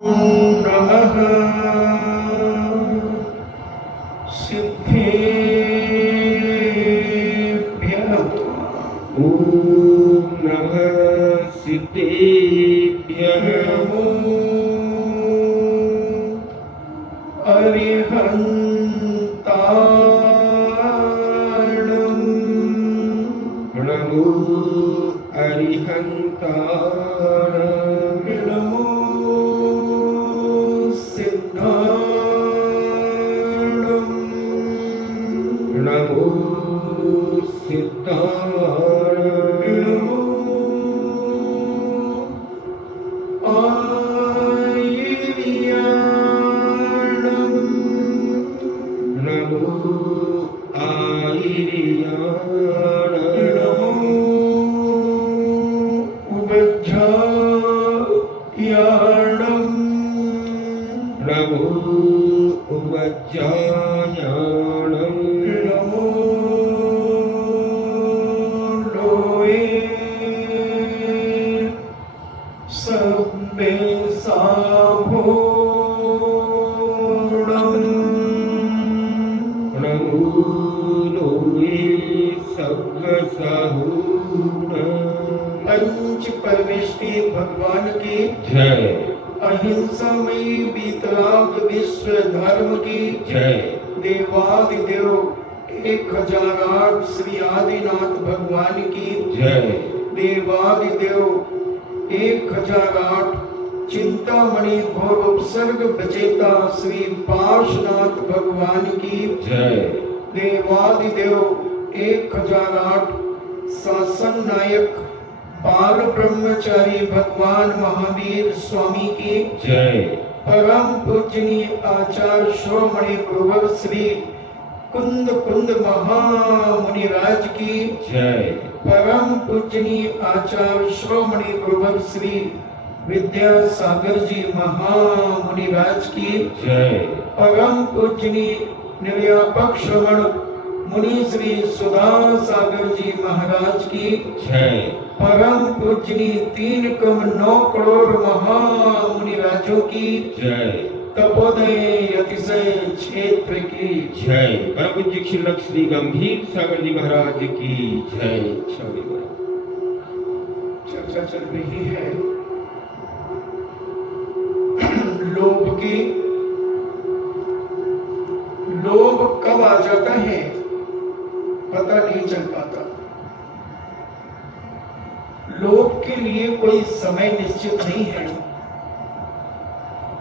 नमः सिद्धेभ्यः। ॐ नमः सिद्धेभ्यः। नमो अरिहन्ताणं। नमो अरिहन्ताणं। नमो सिद्धाणं। नमो सिद्धाणं। नमो आयर्याणं। नमो आयर्याणं। नमो उबज्झायाणं। नमो उबज्झायाणं। नमो लोये सब्बे साभोणं। नमो लोये सब्ब साभोणं। पंच परमेष्टि भगवान की जय। अहिंसामयी वीतराग विश्व धर्म की जय। देवादिदेव 1008 श्री आदिनाथ भगवान की जय। देवादिदेव 1008 चिंतामणि घोर उपसर्ग विजेता श्री पार्श्वनाथ भगवान की जय। देवादिदेव 1008 शासन नायक बाल ब्रह्मचारी भगवान महावीर स्वामी की जय। परम पूजनीय आचार्य शिरोमणि गुरुवर श्री कुंद कुंद महामुनिराज की जय। परम पूजनीय आचार्य शिरोमणि गुरुवर श्री विद्यासागर जी महामुनिराज की जय। परम पूजनीय निर्यापक श्रवण मुनि श्री सुधा सागर जी महाराज की जय। परम पूजनीय 3,9 करोड़ महामुनिराजों की जय। तपोदय अतिशय क्षेत्र की जय। परम पूज्य शिलक श्री गंभीर सागर जी महाराज की जय। चर्चा चल रही है लोभ की। लोभ कब आ जाता है पता नहीं चल पाता। लोभ के लिए कोई समय निश्चित नहीं है।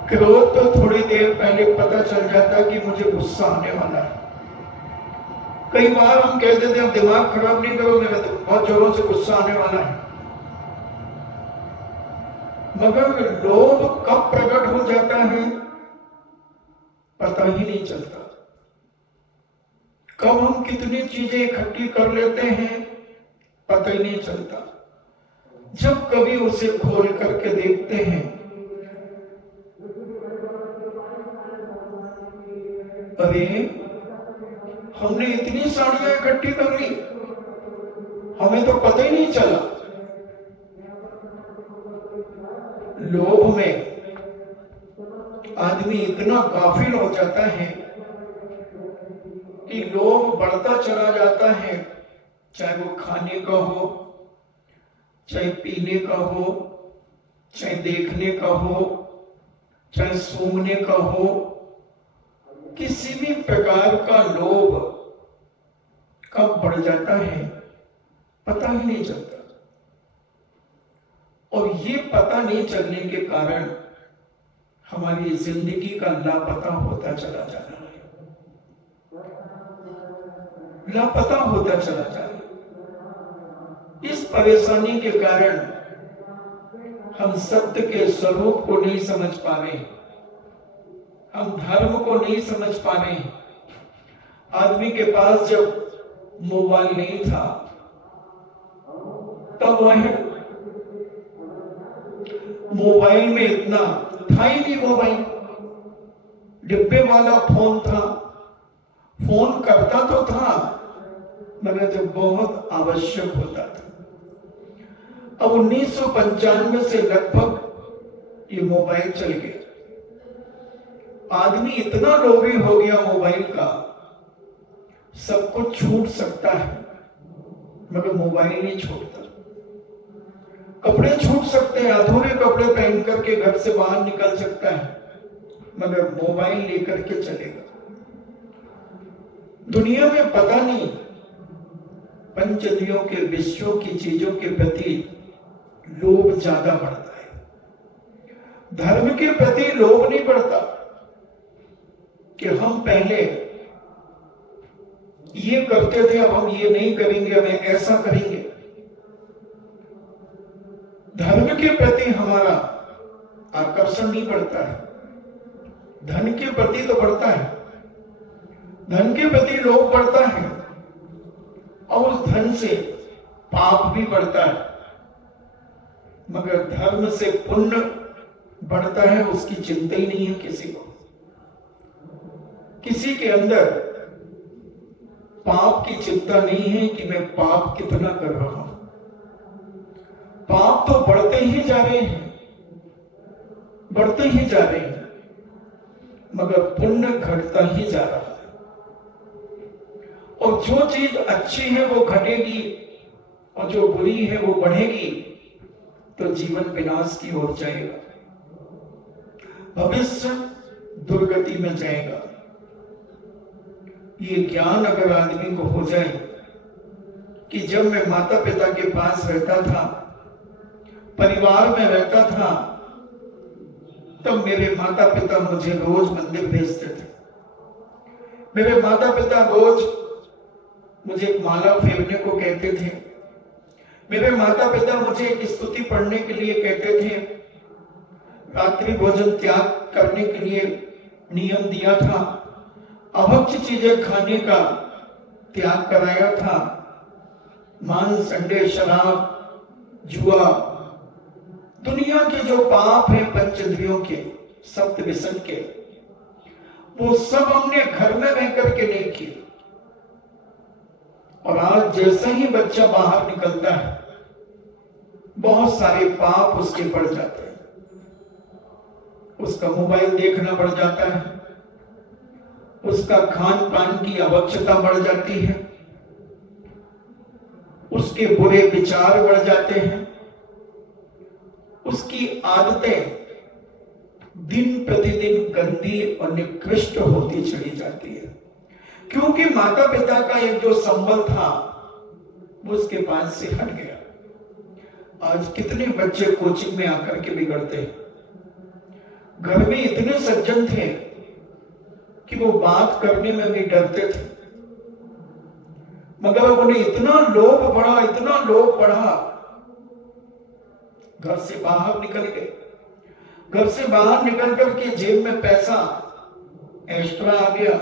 क्रोध तो थोड़ी देर पहले पता चल जाता कि मुझे गुस्सा आने वाला है। कई बार हम कहते थे अब दिमाग खराब नहीं करो, मेरा बहुत जोरों से गुस्सा आने वाला है। मगर लोभ कब प्रकट हो जाता है पता ही नहीं चलता। कब हम कितनी चीजें इकट्ठी कर लेते हैं पता ही नहीं चलता। जब कभी उसे खोल करके देखते हैं अरे हमने इतनी साड़ियां इकट्ठी कर ली, हमें तो पता ही नहीं चला। लोभ में आदमी इतना गाफिल हो जाता है कि लोभ बढ़ता चला जाता है। चाहे वो खाने का हो, चाहे पीने का हो, चाहे देखने का हो, चाहे सूंघने का हो, किसी भी प्रकार का लोभ कब बढ़ जाता है पता ही नहीं चलता। और ये पता नहीं चलने के कारण हमारी जिंदगी का लापता होता चला जा रहा है। लापता होता चला जा रहा है। इस परेशानी के कारण हम सत्य के स्वरूप को नहीं समझ पा रहे, हम धर्म को नहीं समझ पा रहे। आदमी के पास जब मोबाइल नहीं था तब वह मोबाइल में इतना था ही नहीं। मोबाइल डिब्बे वाला फोन था, फोन करता तो था मगर जब बहुत आवश्यक होता था। अब 1995 से लगभग ये मोबाइल चल गए। आदमी इतना लोभी हो गया मोबाइल का, सब कुछ छूट सकता है मगर मोबाइल नहीं छूटता। कपड़े छूट सकते हैं, अधूरे कपड़े पहन करके घर से बाहर निकल सकता है मगर मोबाइल लेकर के चलेगा। दुनिया में पता नहीं पंचदियों के विषयों की चीजों के प्रति लोभ ज्यादा बढ़ता है, धर्म के प्रति लोभ नहीं बढ़ता कि हम पहले ये करते थे अब हम ये नहीं करेंगे, हमें ऐसा करेंगे। धर्म के प्रति हमारा आकर्षण नहीं बढ़ता है, धन के प्रति तो बढ़ता है, धन के प्रति लोभ बढ़ता है और उस धन से पाप भी बढ़ता है। मगर धर्म से पुण्य बढ़ता है उसकी चिंता ही नहीं है किसी को। किसी के अंदर पाप की चिंता नहीं है कि मैं पाप कितना कर रहा हूं। पाप तो बढ़ते ही जा रहे हैं, बढ़ते ही जा रहे हैं मगर पुण्य घटता ही जा रहा है। और जो चीज अच्छी है वो घटेगी और जो बुरी है वो बढ़ेगी तो जीवन विनाश की ओर जाएगा, भविष्य दुर्गति में जाएगा। ये ज्ञान अगर आदमी को हो जाए कि जब मैं माता पिता के पास रहता था, परिवार में रहता था, तब मेरे माता पिता मुझे रोज मंदिर भेजते थे, मेरे माता पिता रोज मुझे एक माला फेरने को कहते थे, मेरे माता पिता मुझे एक स्तुति पढ़ने के लिए कहते थे, रात्रि भोजन त्याग करने के लिए नियम दिया था, अभक्ष्य चीजें खाने का त्याग कराया था, मांस अंडे शराब जुआ दुनिया के जो पाप है पंचेंद्रियों के सप्त व्यसन के, वो सब हमने घर में रह करके नहीं किए। और आज जैसे ही बच्चा बाहर निकलता है बहुत सारे पाप उसके बढ़ जाते हैं, उसका मोबाइल देखना बढ़ जाता है, उसका खान पान की अभक्षता बढ़ जाती है, उसके बुरे विचार बढ़ जाते हैं, उसकी आदतें दिन प्रतिदिन गंदी और निकृष्ट होती चली जाती है। क्योंकि माता पिता का एक जो संबल था वो उसके पास से हट गया। आज कितने बच्चे कोचिंग में आकर के बिगड़ते हैं। घर में इतने सज्जन थे कि वो बात करने में भी डरते थे, मगर उन्हें इतना लोभ बढ़ा, इतना लोभ बढ़ा, घर से बाहर निकल गए। घर से बाहर निकल करके जेब में पैसा एक्स्ट्रा आ गया,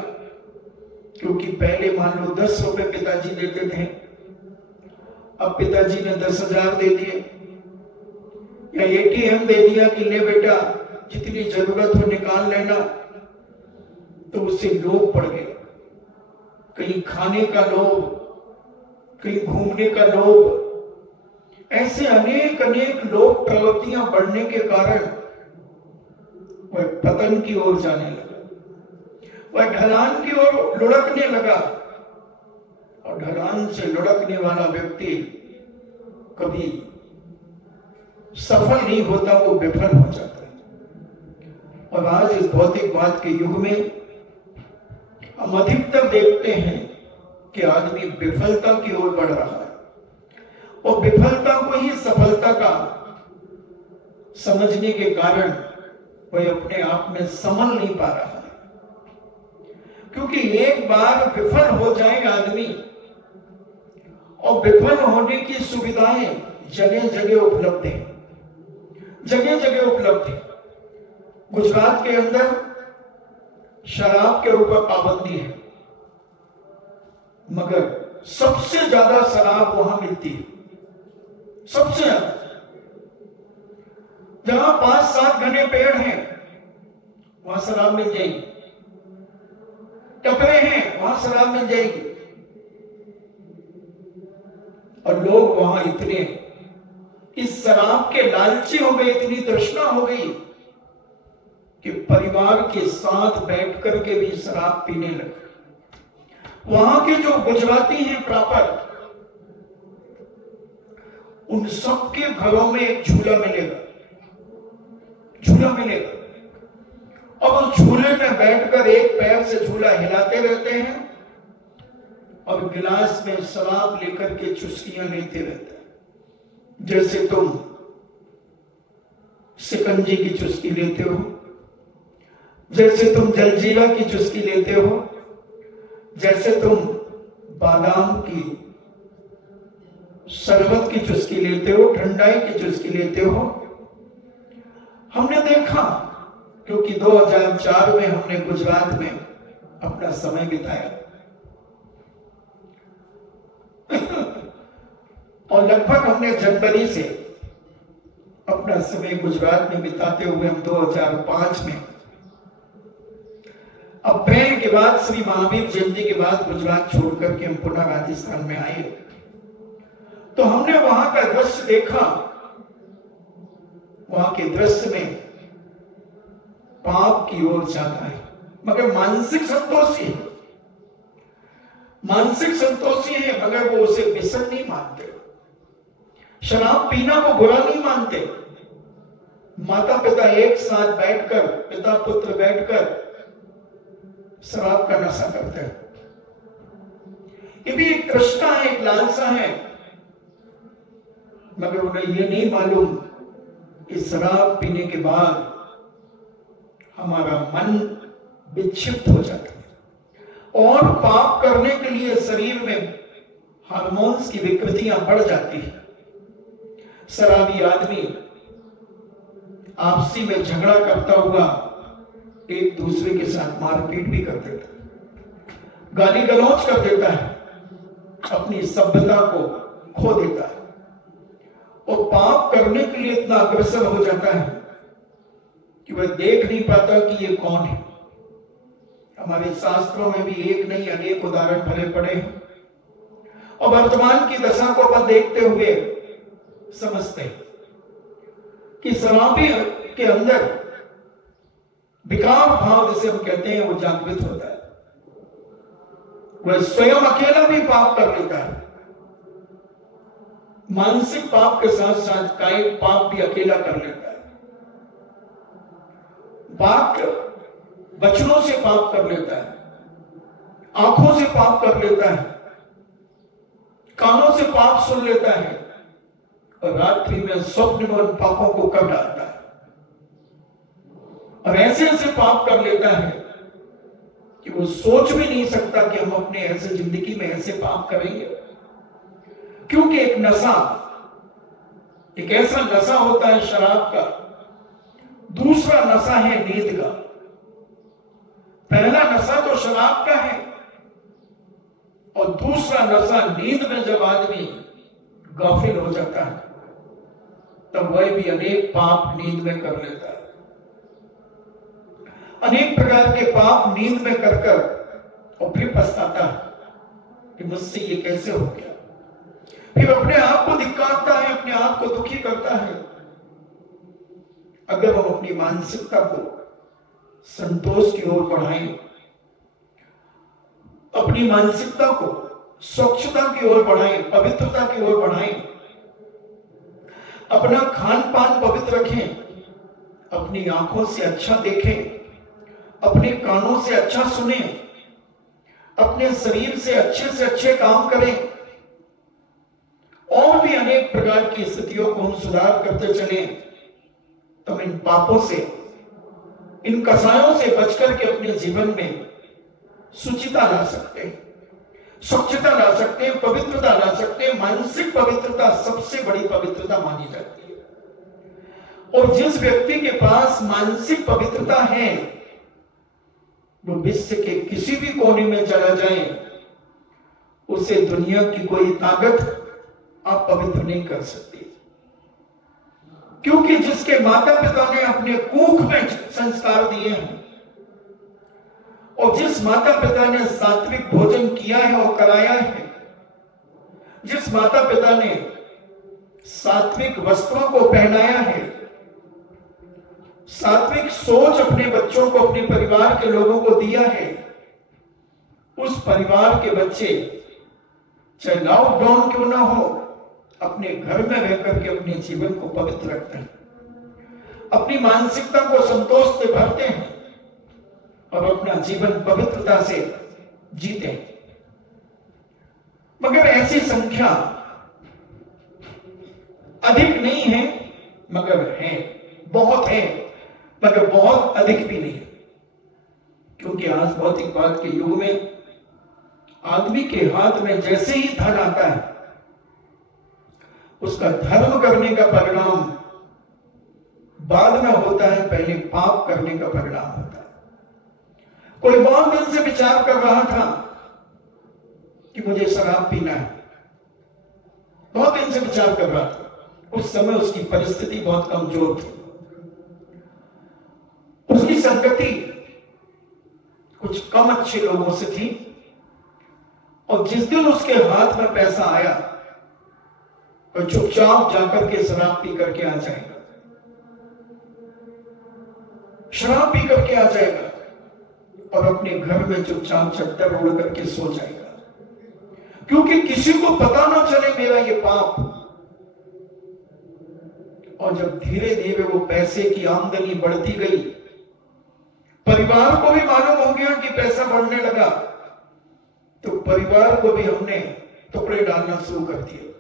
क्योंकि पहले मान लो 10 रुपए पिताजी देते थे, अब पिताजी ने 10,000 दे दिए या एटीएम दे दिया कि ले बेटा जितनी जरूरत हो निकाल लेना, तो उससे लोभ पड़ गए। कहीं खाने का लोभ, कहीं घूमने का लोभ, ऐसे अनेक अनेक लोभ प्रवृत्तियां बढ़ने के कारण वह पतन की ओर जाने लगा, वह ढलान की ओर लुढ़कने लगा। और ढलान से लुढ़कने वाला व्यक्ति कभी सफल नहीं होता, वो विफल हो जाता है। और आज इस भौतिकवाद के युग में हम अधिकतर देखते हैं कि आदमी विफलता की ओर बढ़ रहा है और विफलता को ही सफलता का समझने के कारण वह अपने आप में संभल नहीं पा रहा है। क्योंकि एक बार विफल हो जाए आदमी, और विफल होने की सुविधाएं जगह जगह उपलब्ध है, जगह जगह उपलब्ध है। गुजरात के अंदर शराब के ऊपर पाबंदी है, मगर सबसे ज्यादा शराब वहां मिलती है, सबसे ज्यादा। जहां 5-7 घने पेड़ हैं वहां शराब मिल जाएगी, टपरे हैं वहां शराब मिल जाएगी। और लोग वहां इतने इस शराब के लालची हो गए, इतनी तृष्णा हो गई कि परिवार के साथ बैठ करके भी शराब पीने लगे। वहां के जो गुजराती हैं प्रॉपर, उन सबके घरों में एक झूला मिलेगा, झूला मिलेगा। अब उस झूले में बैठकर एक पैर से झूला हिलाते रहते हैं और गिलास में शराब लेकर के चुस्कियां लेते रहते हैं। जैसे तुम शिकंजी की चुस्की लेते हो, जैसे तुम जलजीरा की चुस्की लेते हो, जैसे तुम बादाम की शरबत की चुस्की लेते हो, ठंडाई की चुस्की लेते हो। हमने देखा, क्योंकि 2004 में हमने गुजरात में अपना समय बिताया और लगभग हमने जनवरी से अपना समय गुजरात में बिताते हुए हम 2005 में अप्रैल के बाद, श्री महावीर जयंती के बाद गुजरात छोड़ करके हम पुनः राजस्थान में आए। तो हमने वहां का दृश्य देखा। वहां के दृश्य में पाप की ओर जाता है, मगर मानसिक संतोषी है, मानसिक संतोषी है, मगर वो उसे व्यसन नहीं मानते। शराब पीना वो बुरा नहीं मानते। माता पिता एक साथ बैठकर, पिता पुत्र बैठकर शराब का नशा करते हैं। ये भी एक तृष्णा है, एक लालसा है, मगर उन्हें ये नहीं मालूम कि शराब पीने के बाद हमारा मन विक्षिप्त हो जाता है और पाप करने के लिए शरीर में हार्मोन्स की विकृतियां बढ़ जाती है। शराबी आदमी आपसी में झगड़ा करता हुआ एक दूसरे के साथ मारपीट भी कर देता है, गाली गलौज कर देता है, अपनी सभ्यता को खो देता है और पाप करने के लिए इतना अग्रसर हो जाता है कि वह देख नहीं पाता कि ये कौन है। हमारे शास्त्रों में भी एक नहीं अनेक उदाहरण भरे पड़े हैं और वर्तमान की दशा को अपन देखते हुए समझते हैं कि शराबी के अंदर विकार भाव, जिसे हम कहते हैं, वो जागृत होता है। वह स्वयं अकेला भी पाप कर लेता है, मानसिक पाप के साथ साथ कायिक पाप भी अकेला कर लेता है। वाक्य वचनों से पाप कर लेता है, आंखों से पाप कर लेता है, कानों से पाप सुन लेता है और रात्रि में स्वप्न में उन पापों को कर डालता है और ऐसे ऐसे पाप कर लेता है कि वो सोच भी नहीं सकता कि हम अपने ऐसे जिंदगी में ऐसे पाप करेंगे। क्योंकि एक नशा, एक ऐसा नशा होता है शराब का। दूसरा नशा है नींद का। पहला नशा तो शराब का है और दूसरा नशा नींद में जब आदमी गाफिल हो जाता है तब वह भी अनेक पाप नींद में कर लेता है। अनेक प्रकार के पाप नींद में कर कर और फिर पछताता है कि मुझसे ये कैसे हो गया। फिर अपने आप को धिक्कारता है, अपने आप को दुखी करता है। अगर हम अपनी मानसिकता को संतोष की ओर बढ़ाएं, अपनी मानसिकता को स्वच्छता की ओर बढ़ाएं, पवित्रता की ओर बढ़ाएं, अपना खान पान पवित्र रखें, अपनी आंखों से अच्छा देखें, अपने कानों से अच्छा सुने, अपने शरीर से अच्छे काम करें और भी अनेक प्रकार की स्थितियों को हम सुधार करते चलें, तो इन पापों से, इन कसायों से बचकर के अपने जीवन में सुचिता ला सकते हैं, स्वच्छता ला सकते हैं, पवित्रता ला सकते हैं। मानसिक पवित्रता सबसे बड़ी पवित्रता मानी जाती है और जिस व्यक्ति के पास मानसिक पवित्रता है वो विश्व के किसी भी कोने में चला जाए, उसे दुनिया की कोई ताकत अपवित्र नहीं कर सकती। क्योंकि जिसके माता पिता ने अपने कुख में संस्कार दिए हैं और जिस माता पिता ने सात्विक भोजन किया है और कराया है, जिस माता पिता ने सात्विक वस्त्रों को पहनाया है, सात्विक सोच अपने बच्चों को, अपने परिवार के लोगों को दिया है, उस परिवार के बच्चे चाहे लॉकडाउन क्यों ना हो, अपने घर में रह करके अपने जीवन को पवित्र रखते हैं, अपनी मानसिकता को संतोष से भरते हैं और अपना जीवन पवित्रता से जीते हैं। मगर ऐसी संख्या अधिक नहीं है, मगर है, बहुत है, मगर बहुत अधिक भी नहीं। क्योंकि आज भौतिकवाद के युग में आदमी के हाथ में जैसे ही धन आता है, उसका धर्म करने का परिणाम बाद में होता है, पहले पाप करने का परिणाम होता है। कोई बहुत दिन से विचार कर रहा था कि मुझे शराब पीना है, बहुत दिन से विचार कर रहा था। उस समय उसकी परिस्थिति बहुत कमजोर थी, उसकी संगति कुछ कम अच्छे लोगों से थी, और जिस दिन उसके हाथ में पैसा आया, वो चुपचाप जाकर के शराब पी करके आ जाएगा, शराब पी करके आ जाएगा और अपने घर में चुपचाप चद्दर ओढ़ करके सो जाएगा, क्योंकि किसी को पता ना चले मेरा ये पाप। और जब धीरे धीरे वो पैसे की आमदनी बढ़ती गई, परिवार को भी मालूम हो गया कि पैसा बढ़ने लगा, तो परिवार को भी हमने टुकड़े डालना शुरू कर दिए,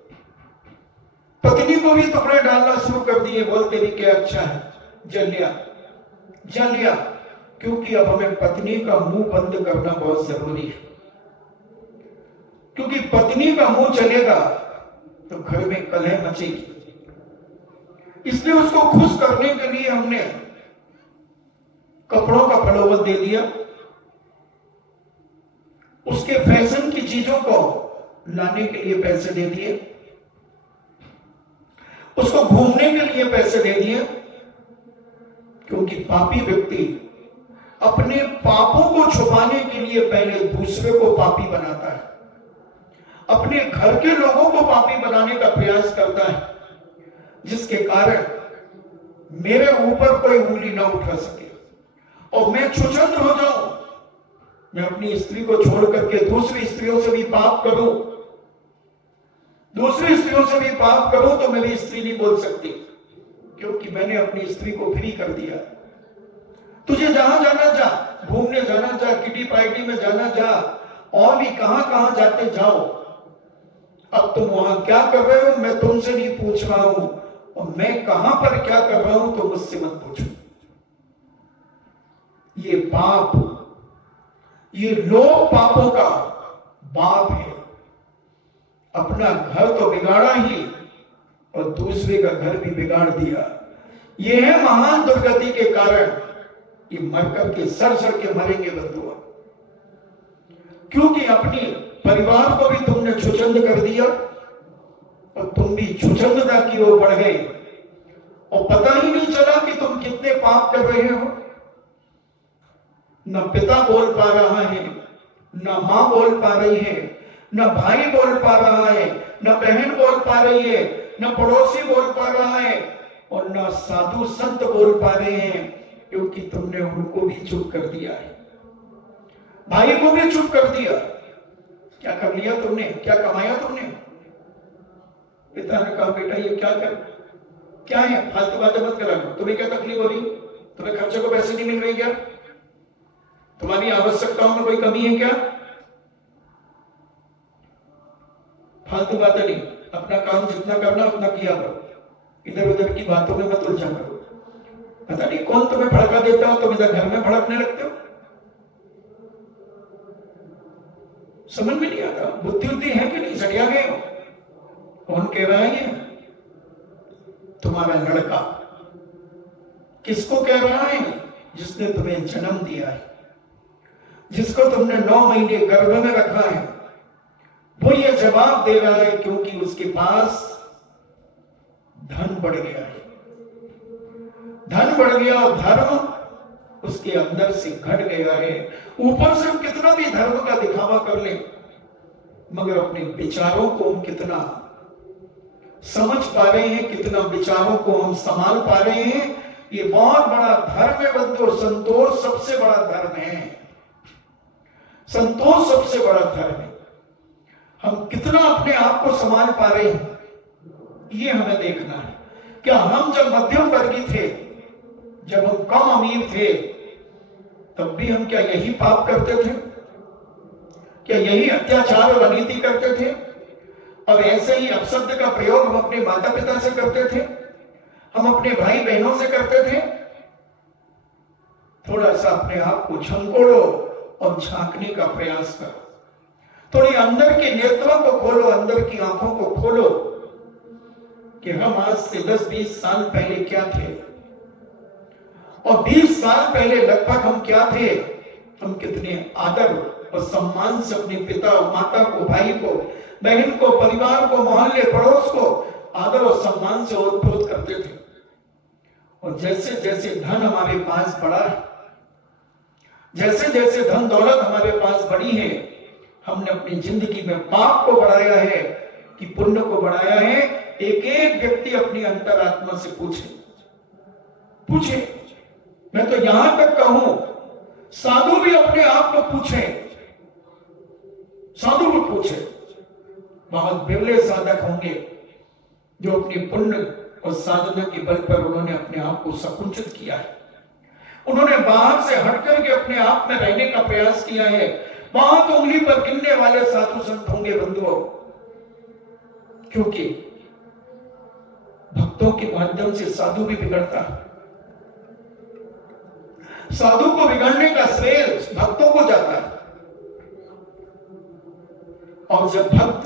पत्नी को भी टुकड़े डालना शुरू कर दिए, बोलते भी क्या अच्छा है, जल लिया, क्योंकि अब हमें पत्नी का मुंह बंद करना बहुत जरूरी है, क्योंकि पत्नी का मुंह चलेगा तो घर में कलह मचेगी। इसलिए उसको खुश करने के लिए हमने कपड़ों का प्रलोभन दे दिया, उसके फैशन की चीजों को लाने के लिए पैसे दे दिए, उसको घूमने के लिए पैसे दे दिए, क्योंकि पापी व्यक्ति अपने पापों को छुपाने के लिए पहले दूसरे को पापी बनाता है, अपने घर के लोगों को पापी बनाने का प्रयास करता है, जिसके कारण मेरे ऊपर कोई उंगली ना उठा सके और मैं छुछंद हो जाऊं, मैं अपनी स्त्री को छोड़ करके दूसरी स्त्रियों से भी पाप करूं, दूसरी स्त्रियों से भी पाप करूं तो मेरी स्त्री नहीं बोल सकती, क्योंकि मैंने अपनी स्त्री को फ्री कर दिया। तुझे जहां जाना जा, घूमने जाना जा, किटी पार्टी में जाना जा, और भी कहां कहां जाते जाओ, अब तुम वहां क्या कर रहे हो मैं तुमसे नहीं पूछ रहा हूं, और मैं कहां पर क्या कर रहा हूं तो मुझसे मत पूछो। ये पाप, ये लोग पापों का बाप है। अपना घर तो बिगाड़ा ही और दूसरे का घर भी बिगाड़ दिया। ये है महान दुर्गति के कारण, ये मरकर के सर के मरेंगे बंधुआ, क्योंकि अपनी परिवार को भी तुमने छुछंद कर दिया और तुम भी छुछंदता की ओर बढ़ गए, और पता ही नहीं चला कि तुम कितने पाप कर रहे हो। न पिता बोल पा रहा है, न मां बोल पा रही है, न भाई बोल पा रहा है, न बहन बोल पा रही है, न पड़ोसी बोल पा रहा है, और न साधु संत बोल पा रहे हैं, क्योंकि तुमने उनको भी चुप कर दिया है, भाई को भी चुप कर दिया। क्या कर लिया तुमने, क्या कमाया तुमने? पिता ने कहा बेटा ये क्या है, फालतू बातें मत करा, तुम्हें क्या तकलीफ हो रही, तुम्हें खर्चे को पैसे नहीं मिल रही क्या, तुम्हारी आवश्यकताओं में कोई कमी है क्या? फालतू बातें नहीं, अपना काम जितना करना उतना किया करो, इधर उधर की बातों में मत उलझा करो। पता नहीं कौन तुम्हें भड़का देता हो, तुम इधर घर में भड़कने लगते हो, समझ में नहीं आता। बुद्धि है कि नहीं, सटिया गए हो। कौन कह रहा है ये? तुम्हारा लड़का। किसको कह रहा है? जिसने तुम्हें जन्म दिया है, जिसको तुमने 9 महीने गर्भ में रखा है, वो ये जवाब दे रहा है क्योंकि उसके पास धन बढ़ गया है, धन बढ़ गया और धर्म उसके अंदर से घट गया है। ऊपर से हम कितना भी धर्म का दिखावा कर ले, मगर अपने विचारों को हम कितना समझ पा रहे हैं, कितना विचारों को हम संभाल पा रहे हैं, ये बहुत बड़ा धर्म है बंधु। संतोष सबसे बड़ा धर्म है। संतोष सबसे बड़ा धर्म है। हम कितना अपने आप को संभाल पा रहे हैं, ये हमें देखना है। क्या हम जब मध्यम वर्गीय थे, जब हम कम अमीर थे, तब भी हम क्या यही पाप करते थे? क्या यही अत्याचार और अनीति करते थे? और ऐसे ही अपशब्द का प्रयोग हम अपने माता पिता से करते थे, हम अपने भाई बहनों से करते थे? थोड़ा सा अपने आप को झंकोड़ो और झांकने का प्रयास करो। थोड़ी अंदर के नेत्रों को खोलो, अंदर की आंखों को खोलो कि हम आज से 10-20 साल पहले क्या थे, और 20 साल पहले लगभग हम क्या थे। हम कितने आदर और सम्मान से अपने पिता और माता को, भाई को, बहन को, परिवार को, मोहल्ले, पड़ोस को आदर और सम्मान से ओतप्रोत करते थे। और जैसे जैसे धन हमारे पास बढ़ा, जैसे जैसे धन दौलत हमारे पास बढ़ी है, हमने अपनी जिंदगी में पाप को बढ़ाया है कि पुण्य को बढ़ाया है? एक एक व्यक्ति अपनी अंतरात्मा से पूछे। मैं तो यहां तक कहूं, साधु भी अपने आप को पूछे। साधु भी पूछे। बहुत बिरले साधक होंगे जो अपने पुण्य और साधना के बल पर उन्होंने अपने आप को संकुचित किया है। उन्होंने बाहर से हट करके अपने आप में रहने का प्रयास किया है। बहुत उंगली पर गिनने वाले साधु संत होंगे बंधुओं, क्योंकि भक्तों के माध्यम से साधु भी बिगड़ता है। साधु को बिगड़ने का श्रेय भक्तों को जाता है। और जब भक्त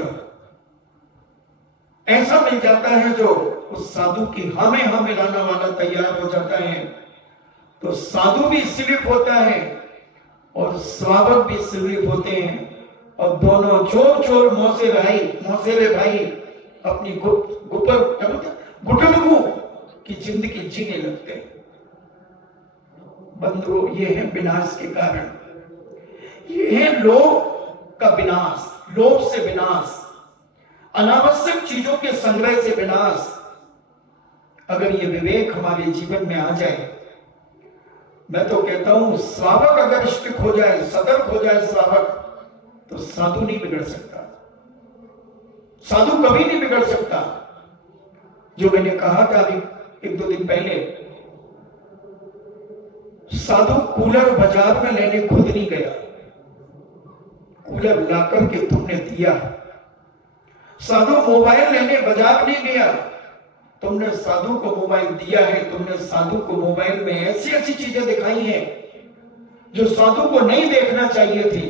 ऐसा मिल जाता है जो उस साधु की हाँ में हाँ मिलाना वाला तैयार हो जाता है, तो साधु भी स्लिप होता है और श्रावक भी स्लिप होते हैं, और दोनों चोर चोर मौसेरे भाई अपनी गुटलगू की जिंदगी जीने लगते हैं। बंधुओं, ये है विनाश के कारण। ये है लोभ का विनाश, लोभ से विनाश, अनावश्यक चीजों के संग्रह से विनाश। अगर ये विवेक हमारे जीवन में आ जाए, मैं तो कहता हूं श्रावक अगर स्टिक हो जाए, सतर्क हो जाए श्रावक, तो साधु नहीं बिगड़ सकता। साधु कभी नहीं बिगड़ सकता। जो मैंने कहा था अभी 1-2 दिन पहले, साधु कूलर बाजार में लेने खुद नहीं गया, कूलर लाकर के तुमने दिया। साधु मोबाइल लेने बाजार नहीं गया, तुमने साधु को मोबाइल दिया है। तुमने साधु को मोबाइल में ऐसी ऐसी चीजें दिखाई हैं जो साधु को नहीं देखना चाहिए थी,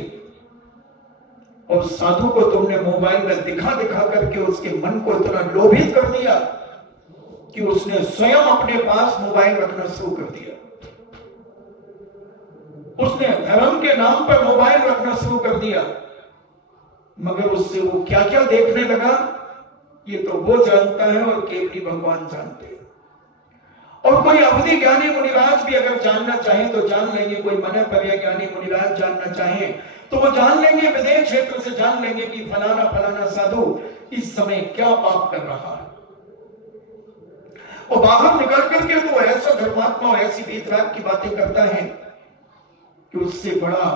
और साधु को तुमने मोबाइल में दिखा दिखा करके उसके मन को इतना लोभित कर दिया कि उसने स्वयं अपने पास मोबाइल रखना शुरू कर दिया। उसने धर्म के नाम पर मोबाइल रखना शुरू कर दिया, मगर उससे वो क्या क्या देखने लगा, ये तो वो जानता है और केवली भगवान जानते हैं। और कोई अवधि ज्ञानी मुनिराज भी अगर जानना चाहे तो जान लेंगे, कोई मन पर्य ज्ञानी मुनिराज जानना चाहे तो वो जान लेंगे, विदेश क्षेत्र से जान लेंगे कि फलाना फलाना साधु इस समय क्या पाप कर रहा है। और बाहर निकल करके तो ऐसा धर्मात्मा, ऐसी वीतराग की बातें करता है कि उससे बड़ा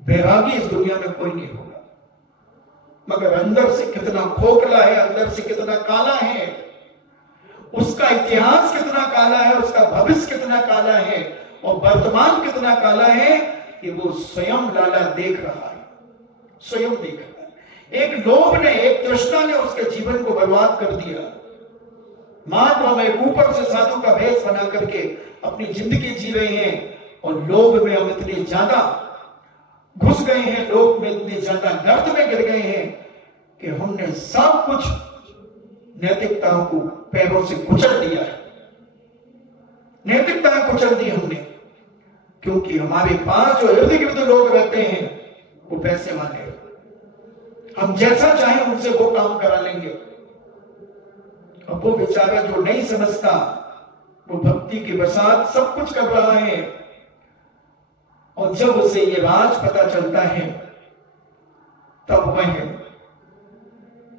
बैरागी इस दुनिया में कोई नहीं होगा। मगर अंदर से कितना खोखला है, अंदर से कितना काला है, उसका इतिहास कितना काला है, उसका भविष्य कितना काला है, और वर्तमान कितना काला है कि वो स्वयं लाला देख रहा है, स्वयं देख रहा है। एक लोभ ने, एक तृष्णा ने उसके जीवन को बर्बाद कर दिया। मात्र में ऊपर से साधु का भेष बना करके अपनी जिंदगी जी रहे हैं, और लोभ में हम इतने ज्यादा घुस गए हैं, लोभ में इतने ज्यादा गर्त में गिर गए हैं कि हमने सब कुछ नैतिकताओं को पैरों से कुचल दिया है। नैतिकताएं कुचल दी हमने, क्योंकि हमारे पास जो इर्द गिर्द लोग रहते हैं वो पैसे वाले हैं। हम जैसा चाहें उनसे वो काम करा लेंगे। अब वो बेचारा जो नहीं समझता, वो भक्ति के बसात सब कुछ कर रहा है, और जब उसे ये राज पता चलता है तब वह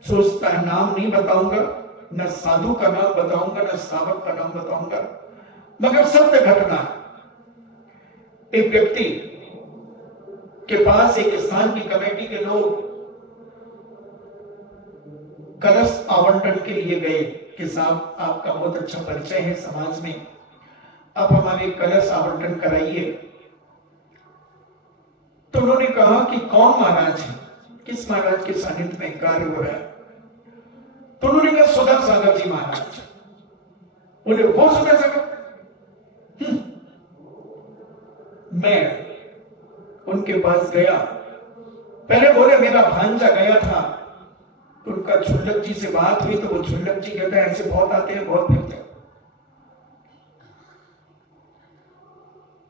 सोचता है नाम नहीं बताऊंगा, न साधु का नाम बताऊंगा, न श्रावक का नाम बताऊंगा, मगर सत्य घटना, एक व्यक्ति के पास एक स्थान की कमेटी के लोग कलश आवंटन के लिए गए कि साहब आपका बहुत अच्छा परिचय है समाज में, आप हमारे कलश आवंटन कराइए। तो उन्होंने कहा कि कौन महाराज है, किस महाराज के सानिध्य में कार्य हो रहा है? तो उन्होंने कहा सुधा सागर जी महाराज। बोले वो सुधा सागर? मैं उनके पास गया, पहले बोले मेरा भांजा गया था, तो उनका छुल्लक जी से बात हुई तो वो छुल्लक जी कहता है ऐसे बहुत आते हैं, बहुत फिरते हैं।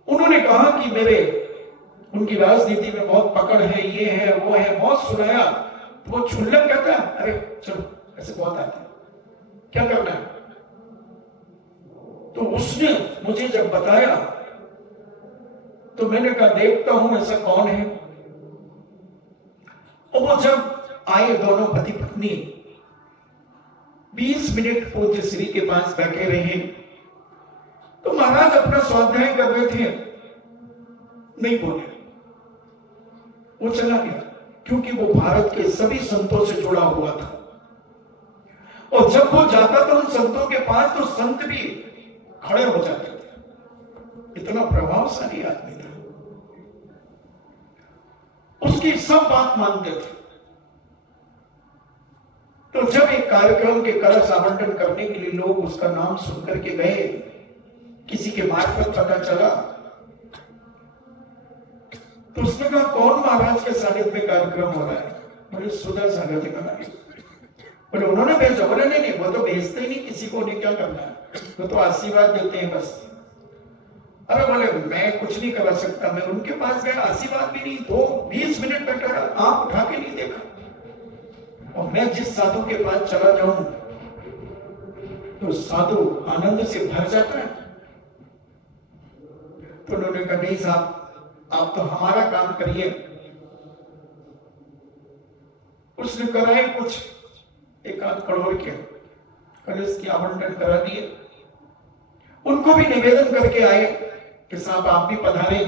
उन्होंने कहा कि मेरे उनकी राजनीति में बहुत पकड़ है, ये है वो है, बहुत सुनाया। तो वो छुल्लक कहता है अरे चलो ऐसे बहुत आते हैं, क्या करना है? तो उसने मुझे जब बताया तो मैंने कहा देखता हूं ऐसा कौन है। और वो जब आए दोनों पति पत्नी 20 मिनट पूज्य श्री के पास बैठे रहे, तो महाराज अपना स्वाध्याय कर रहे थे, नहीं बोले, वो चला गया, क्योंकि वो भारत के सभी संतों से जुड़ा हुआ था। और जब वो जाता था उन संतों के पास तो संत भी खड़े हो जाते थे, इतना प्रभावशाली आदमी था, उसकी सब बात मानते थे। तो जब एक कार्यक्रम के कलश आवंटन करने के लिए लोग उसका नाम सुनकर के गए, किसी के मार्फत पता चला, तो उसने कहा कौन महाराज के सानिध्य में कार्यक्रम हो रहा है? बोले सुधा सागर जी महाराज। बोले उन्होंने भेजा? बोले नहीं नहीं, वो तो भेजते ही नहीं किसी को, उन्हें क्या करना है, वो तो आशीर्वाद देते हैं बस। अरे बोले मैं कुछ नहीं करा सकता, मैं उनके पास गया, आशीर्वाद भी नहीं, तो 20 मिनट बैठा रहा, आंख उठा के नहीं देखा। और मैं जिस साधु के पास चला जाऊं तो साधु आनंद से भर जाता है। तो उन्होंने कहा नहीं साहब, आप तो हमारा काम करिए। उसने कराए कुछ 1-8 करोड़ के कलश की आवंटन करा दिए। उनको भी निवेदन करके आए कि साहब आप भी पधारे।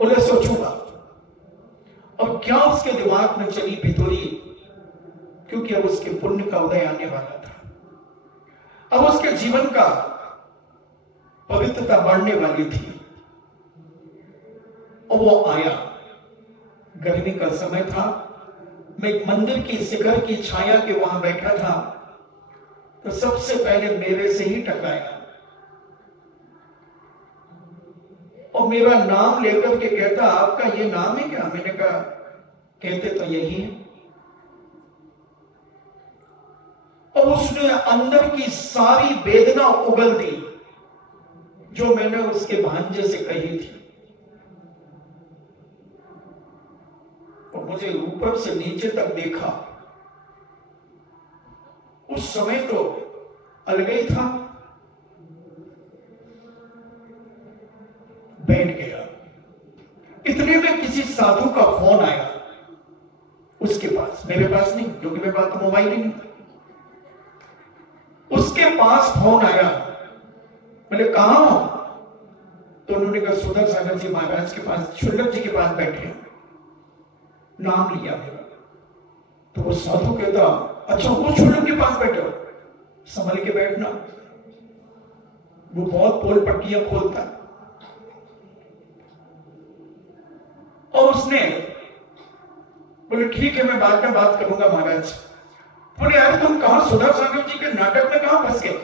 बोले सोचूंगा। और क्या उसके दिमाग में चली भितोरी, क्योंकि अब उसके पुण्य का उदय आने वाला था, अब उसके जीवन का पवित्रता बढ़ने वाली थी। और वो आया, गर्मी का समय था, मैं एक मंदिर की शिखर की छाया के वहां बैठा था, तो सबसे पहले मेरे से ही टकराया और मेरा नाम लेकर के कहता आपका ये नाम है क्या? मैंने कहा कहते तो यही है। और उसने अंदर की सारी वेदना उगल दी जो मैंने उसके भांजे से कही थी। और मुझे ऊपर से नीचे तक देखा, उस समय तो अलग ही था, बैठ गया। इतने में किसी साधु का फोन आया उसके पास, मेरे पास नहीं, क्योंकि मेरे पास तो मोबाइल ही नहीं। उसके पास फोन आया, मैंने कहा हो? तो उन्होंने कहा सुधा सागर जी महाराज के पास, छुल्लक जी के पास बैठे। नाम लिया मेरा। तो वो साधु कहता अच्छा वो छुल्लक के पास बैठे हो, संभल के बैठना, वो बहुत पोल पट्टियां खोलता। और उसने बोले ठीक है मैं बाद में बात करूंगा महाराज। बोले यार तुम कहां सुधा सागर जी के नाटक में कहां फंस गए?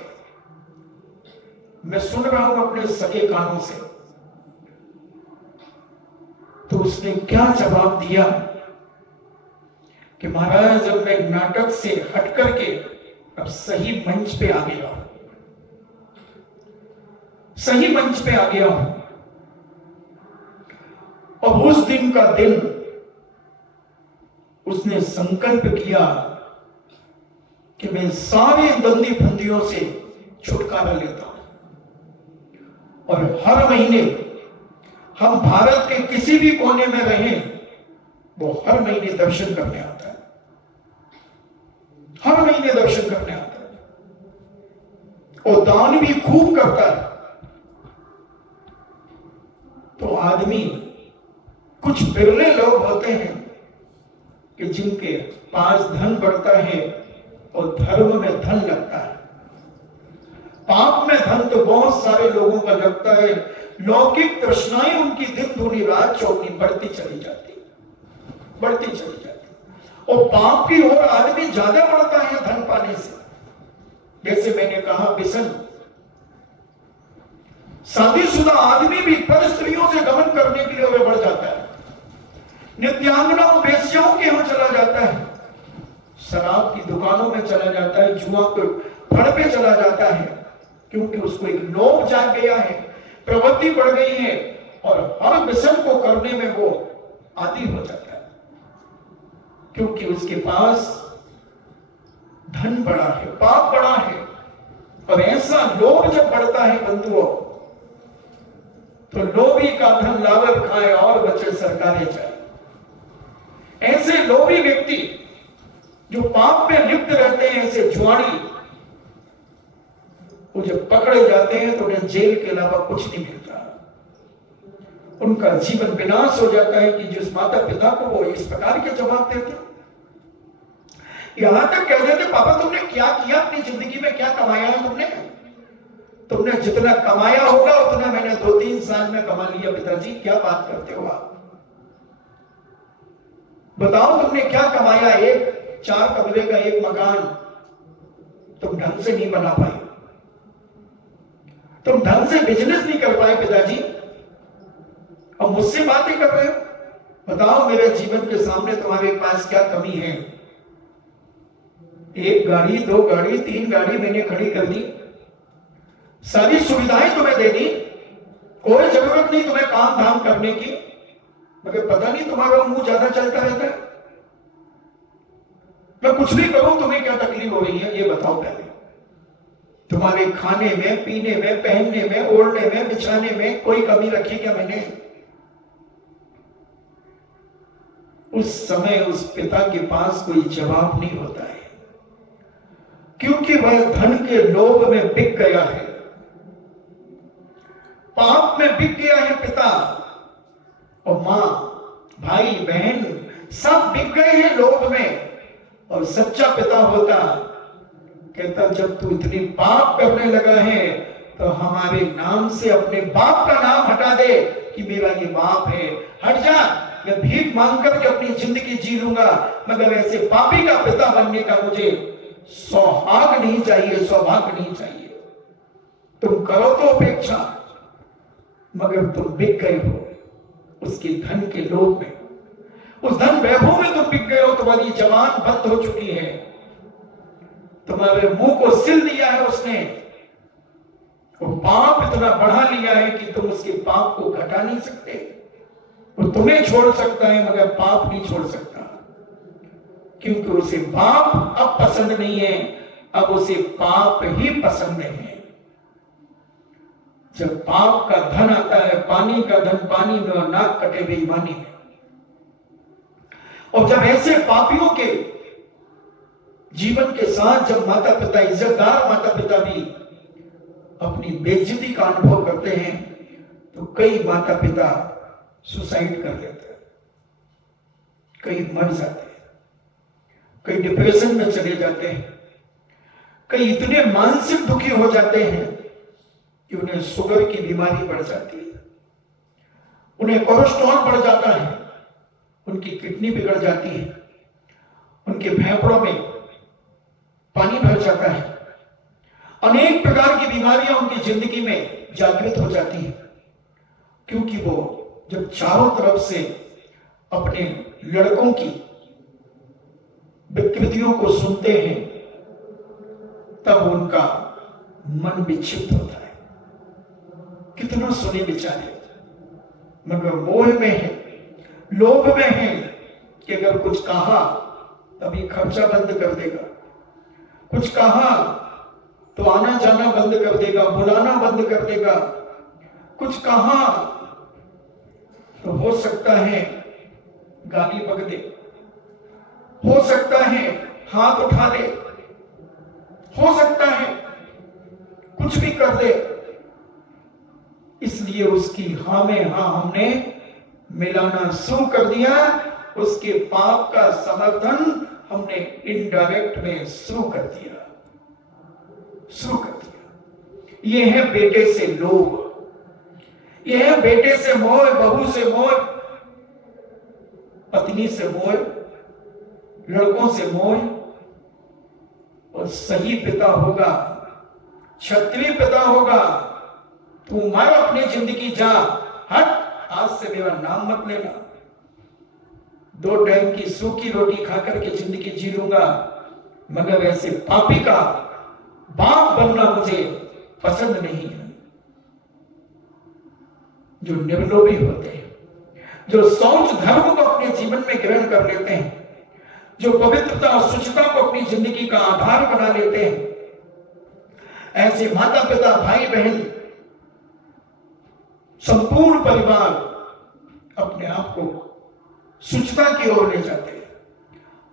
मैं सुन रहा हूं अपने सगे कानों से। तो उसने क्या जवाब दिया कि महाराज अब मैं नाटक से हट करके अब सही मंच पे आ गया हूं, सही मंच पे आ गया हूं। और उस दिन का दिन उसने संकल्प किया कि मैं सारे दंदी फंदियों से छुटकारा लेता हूं और हर महीने हम भारत के किसी भी कोने में रहें, वो हर महीने दर्शन करने आता है, हर महीने दर्शन करने आता है। और दान भी खूब करता है, तो आदमी, कुछ बिरले लोग होते हैं कि जिनके पास धन बढ़ता है और धर्म में धन लगता है। पाप में धन तो बहुत सारे लोगों का लगता है, लौकिक तृष्णाएं उनकी दिन दूनी रात चौगनी बढ़ती चली जाती, और पाप की ओर आदमी ज्यादा बढ़ता है धन पाने से। जैसे मैंने कहा, बिसन शादीशुदा आदमी भी पर स्त्रियों से गमन करने के लिए ओर बढ़ जाता है, नित्यांगनाओं वेश्याओं के यहां चला जाता है, शराब की दुकानों में चला जाता है, जुआ के फड़ पे चला जाता है, क्योंकि उसको एक लोभ जाग गया है, प्रवृत्ति बढ़ गई है, और हर व्यसन को करने में वो आदी हो जाता है, क्योंकि उसके पास धन बड़ा है, पाप बड़ा है। और ऐसा लोभ जब बढ़ता है बंधुओं, तो लोभी का धन लावर खाए और बचे सरकारें जाए। ऐसे लोभी व्यक्ति जो पाप में लिप्त रहते हैं, ऐसे जुआड़ी, वो जब पकड़े जाते हैं तो उन्हें जेल के अलावा कुछ नहीं मिलता, उनका जीवन विनाश हो जाता है कि जिस माता पिता को वो इस प्रकार के जवाब देते, यहां तक कह देते, पापा तुमने क्या किया अपनी जिंदगी में, क्या कमाया है तुमने जितना कमाया होगा उतना मैंने 2-3 साल में कमा लिया। पिताजी क्या बात करते हो आप, बताओ तुमने क्या कमाया। एक 4 कमरे का एक मकान तुम ढंग से नहीं बना पाए, तुम ढंग से बिजनेस नहीं कर पाए पिताजी, और मुझसे बातें कर रहे हो। बताओ मेरे जीवन के सामने तुम्हारे पास क्या कमी है। 1 गाड़ी, 2 गाड़ी, 3 गाड़ी मैंने खड़ी कर दी, सारी सुविधाएं तुम्हें दे दी, कोई जरूरत नहीं तुम्हें काम धाम करने की, मगर पता नहीं तुम्हारा मुंह ज्यादा चलता रहता है। मैं कुछ भी करूं तुम्हें क्या तकलीफ हो रही है, ये बताओ पहले। तुम्हारे खाने में, पीने में, पहनने में, ओढ़ने में, बिछाने में कोई कमी रखी क्या मैंने। उस समय उस पिता के पास कोई जवाब नहीं होता है, क्योंकि वह धन के लोभ में बिक गया है, पाप में बिक गया है पिता और मां, भाई बहन सब बिक गए हैं लोभ में। और सच्चा पिता होता कहता, जब तू इतनी पाप करने लगा है तो हमारे नाम से अपने बाप का नाम हटा दे कि मेरा ये बाप है, हट जा, मैं भीख मांग करके अपनी जिंदगी जी लूंगा, मगर ऐसे पापी का पिता बनने का मुझे सौभाग्य नहीं चाहिए, सौभाग्य नहीं चाहिए। तुम करो तो अपेक्षा, मगर तुम बिक गए हो उसके धन के लोभ में, उस धन वैभव में तुम बिक गए हो। तुम्हारी जबान बंद हो चुकी है, तुम्हारे मुंह को सिल दिया है उसने, वो पाप इतना बढ़ा लिया है कि तुम उसके पाप को घटा नहीं सकते। वो तुम्हें छोड़ सकता है मगर पाप नहीं छोड़ सकता, क्योंकि उसे पाप अब पसंद नहीं है, अब उसे पाप ही पसंद है। जब पाप का धन आता है, पानी का धन पानी में और नाक कटे बेईमानी में, और जब ऐसे पापियों के जीवन के साथ जब माता पिता, इज्जतदार माता पिता भी अपनी बेइज्जती का अनुभव करते हैं, तो कई माता पिता सुसाइड कर लेते हैं, कई मर जाते हैं, कई डिप्रेशन में चले जाते हैं, कई इतने मानसिक दुखी हो जाते हैं कि उन्हें शुगर की बीमारी बढ़ जाती है, उन्हें कोलेस्ट्रॉल बढ़ जाता है, उनकी किडनी बिगड़ जाती है, उनके फेफड़ों में पानी भर जाता है, अनेक प्रकार की बीमारियां उनकी जिंदगी में जागृत हो जाती है, क्योंकि वो जब चारों तरफ से अपने लड़कों की विकृतियों को सुनते हैं, तब उनका मन विक्षिप्त होता है। कितना सुने बेचारे, मगर मोह में है, लोभ में है कि अगर कुछ कहा तभी खर्चा बंद कर देगा, कुछ कहा तो आना जाना बंद कर देगा, बुलाना बंद कर देगा, कुछ कहा तो हो सकता है गाली बक दे, हो सकता है हाथ उठा दे, हो सकता है कुछ भी कर दे, इसलिए उसकी हाँ में हाँ हमने मिलाना शुरू कर दिया, उसके पाप का समर्थन हमने इनडायरेक्ट में शुरू कर दिया। ये है बेटे से लोभ, ये है बेटे से मोह, बहू से मोह, पत्नी से मोह, लड़कों से मोह। और सही पिता होगा, क्षत्रिय पिता होगा, तू मर अपनी जिंदगी जा, हट, आज से मेरा नाम मत लेना, 2 टाइम की सूखी रोटी खाकर के जिंदगी जी लूंगा, मगर ऐसे पापी का बाप बनना मुझे पसंद नहीं है। जो निर्लोभी होते हैं, जो शौच धर्म को अपने जीवन में ग्रहण कर लेते हैं, जो पवित्रता और शुचिता को अपनी जिंदगी का आधार बना लेते हैं, ऐसे माता पिता, भाई बहन, संपूर्ण परिवार अपने आप को शुचिता की ओर ले जाते हैं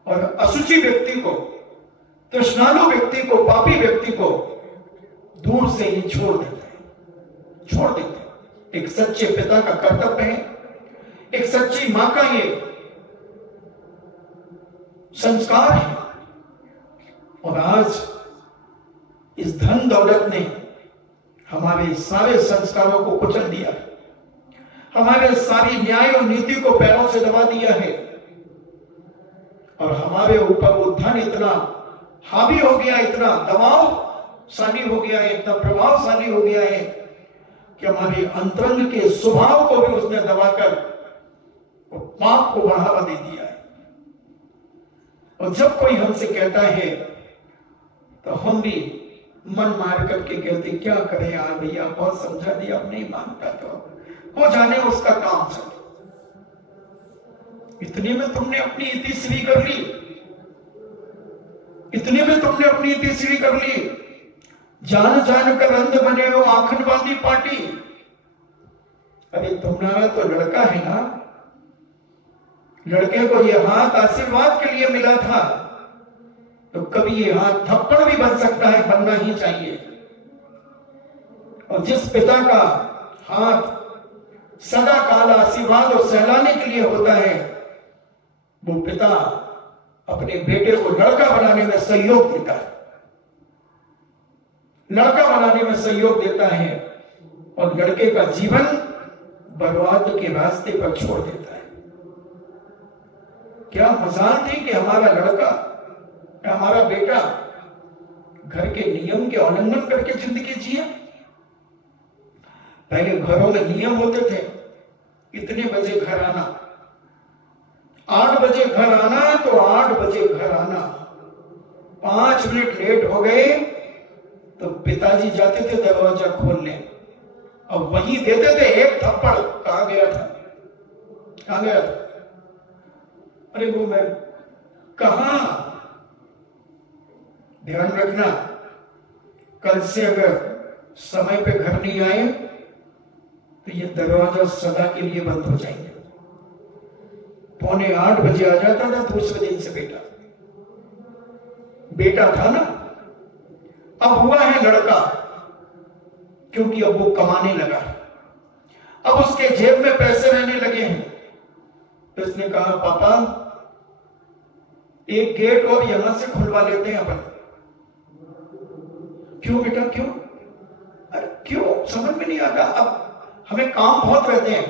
और अशुचि व्यक्ति को, तृष्णालु व्यक्ति को, पापी व्यक्ति को दूर से ही छोड़ देते हैं। एक सच्चे पिता का कर्तव्य है, एक सच्ची मां का ये संस्कार है। और आज इस धन दौलत ने हमारे सारे संस्कारों को कुचल दिया है, हमारे सारी न्याय और नीति को पैरों से दबा दिया है, और हमारे ऊपर वो धन इतना हावी हो गया, इतना दबावशाली हो गया है, इतना प्रभावशाली हो गया है कि हमारे अंतरंग के स्वभाव को भी उसने दबाकर पाप को बढ़ावा दे दिया है। और जब कोई हमसे कहता है तो हम भी मन मार करके कहते, क्या करें यार भैया, बहुत समझा दिया, अब नहीं मानता तो हो जाने उसका काम चले। इतने में तुमने अपनी इति सीढ़ी कर ली, इतने में तुमने अपनी इति सीढ़ी कर ली, जान जान कर अंध बने हो आखनबाजी पार्टी। अरे तुम्हारा तो लड़का है ना, लड़के को ये हाथ आशीर्वाद के लिए मिला था, तो कभी ये हाथ थप्पड़ भी बन सकता है, बनना ही चाहिए। और जिस पिता का हाथ सदा काल आशीर्वाद और सहलाने के लिए होता है, वो पिता अपने बेटे को लड़का बनाने में सहयोग देता है, लड़का बनाने में सहयोग देता है, और लड़के का जीवन बर्बाद के रास्ते पर छोड़ देता है। क्या मजाल थी कि हमारा लड़का, हमारा बेटा घर के नियम के उल्लंघन करके जिंदगी जिए। पहले घरों में नियम होते थे, इतने बजे घर आना, 8 बजे घर आना तो 8 बजे घर आना, 5 मिनट लेट हो गए तो पिताजी जाते थे दरवाजा खोलने, और वही देते थे एक थप्पड़। कहां गया था, कहां गया था? अरे वो मैं कहां? ध्यान रखना, कल से अगर समय पे घर नहीं आए तो ये दरवाजा सदा के लिए बंद हो जाएंगे। 7:45 बजे आ जाता था दूसरे दिन से बेटा था ना, अब हुआ है लड़का, क्योंकि अब वो कमाने लगा, अब उसके जेब में पैसे रहने लगे हैं। तो उसने कहा, पापा एक गेट और यहां से खुलवा लेते हैं अपन। क्यों बेटा, क्यों? अरे क्यों, समझ में नहीं आता, अब हमें काम बहुत रहते हैं,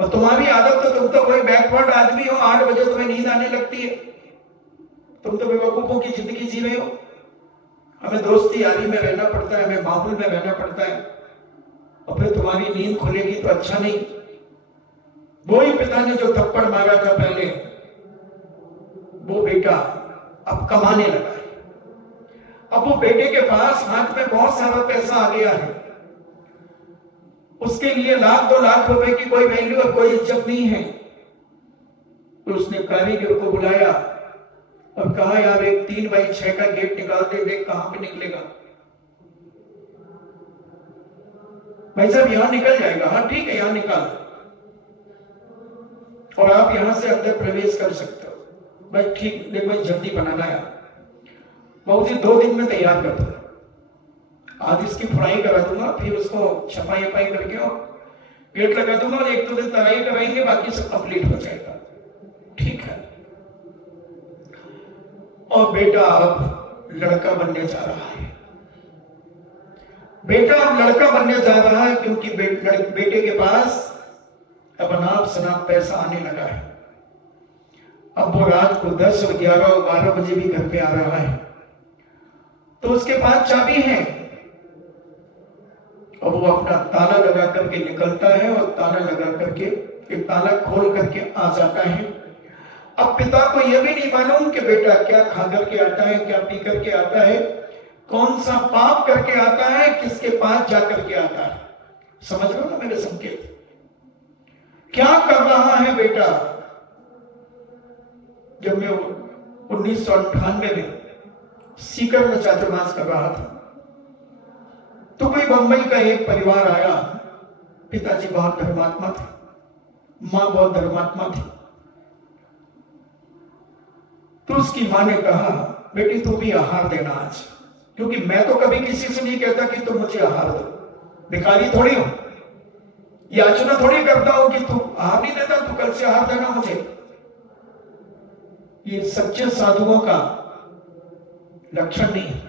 और तुम्हारी आदत तो, तुम तो कोई बैकवर्ड आदमी हो, 8 बजे तुम्हें नींद आने लगती है, तुम तो बेवकूफों की जिंदगी जी रहे हो। हमें दोस्ती यारी में रहना पड़ता है, हमें माहौल में रहना पड़ता है, और फिर तुम्हारी नींद खुलेगी तो अच्छा नहीं। वही पिता ने जो थप्पड़ मारा था पहले, वो बेटा अब कमाने लगा है। अब वो बेटे के पास हाथ में बहुत सारा पैसा आ गया है, उसके लिए 1-2 लाख रुपए की कोई वैल्यू और कोई इज्जत नहीं है। तो उसने कारीगर को बुलाया और कहा, यार एक 3x6 का गेट निकाल दे, देख कहां पे निकलेगा। भाई साहब यहां निकल जाएगा, हाँ ठीक है, यहां निकाल, और आप यहां से अंदर प्रवेश कर सकते हो। भाई ठीक, देखो जल्दी बनाना है, बहुत ही 2 दिन में तैयार कर दो। आज इसकी फ्राई करा दूंगा, फिर उसको छपाई वपाई करके और गेट लगा दूंगा और 1-2 दिन तराई कराएंगे, बाकी सब कंप्लीट हो जाएगा। ठीक है। और बेटा अब लड़का बनने जा रहा है। बेटा अब लड़का बनने जा रहा है क्योंकि बेटे के पास अब अनाप शनाप पैसा आने लगा है। अब वो रात को 10 और 11 और 12 बजे भी घर पे आ रहा है, तो उसके पास चाबी है और वो अपना ताला लगा करके निकलता है और ताला लगा करके एक ताला खोल करके आ जाता है। अब पिता को यह भी नहीं मालूम कि बेटा क्या खा करके आता है, क्या पी करके आता है, कौन सा पाप करके आता है, किसके पास जाकर के आता है। समझ रहे हो ना मेरे संकेत? क्या कर रहा है बेटा? जब मैं 1998 में सीकर में छात्रावास कर रहा था, तो कोई बंबई का एक परिवार आया। पिताजी बहुत धर्मात्मा थे, मां बहुत धर्मात्मा थी। तो उसकी मां ने कहा, बेटी तू भी आहार देना आज, क्योंकि मैं तो कभी किसी से नहीं कहता कि तुम मुझे आहार दो, भिखारी थोड़ी हो, याचना थोड़ी करता हूं कि तू आहार नहीं देता, तू कल से आहार देना मुझे। ये सच्चे साधुओं का लक्षण नहीं है,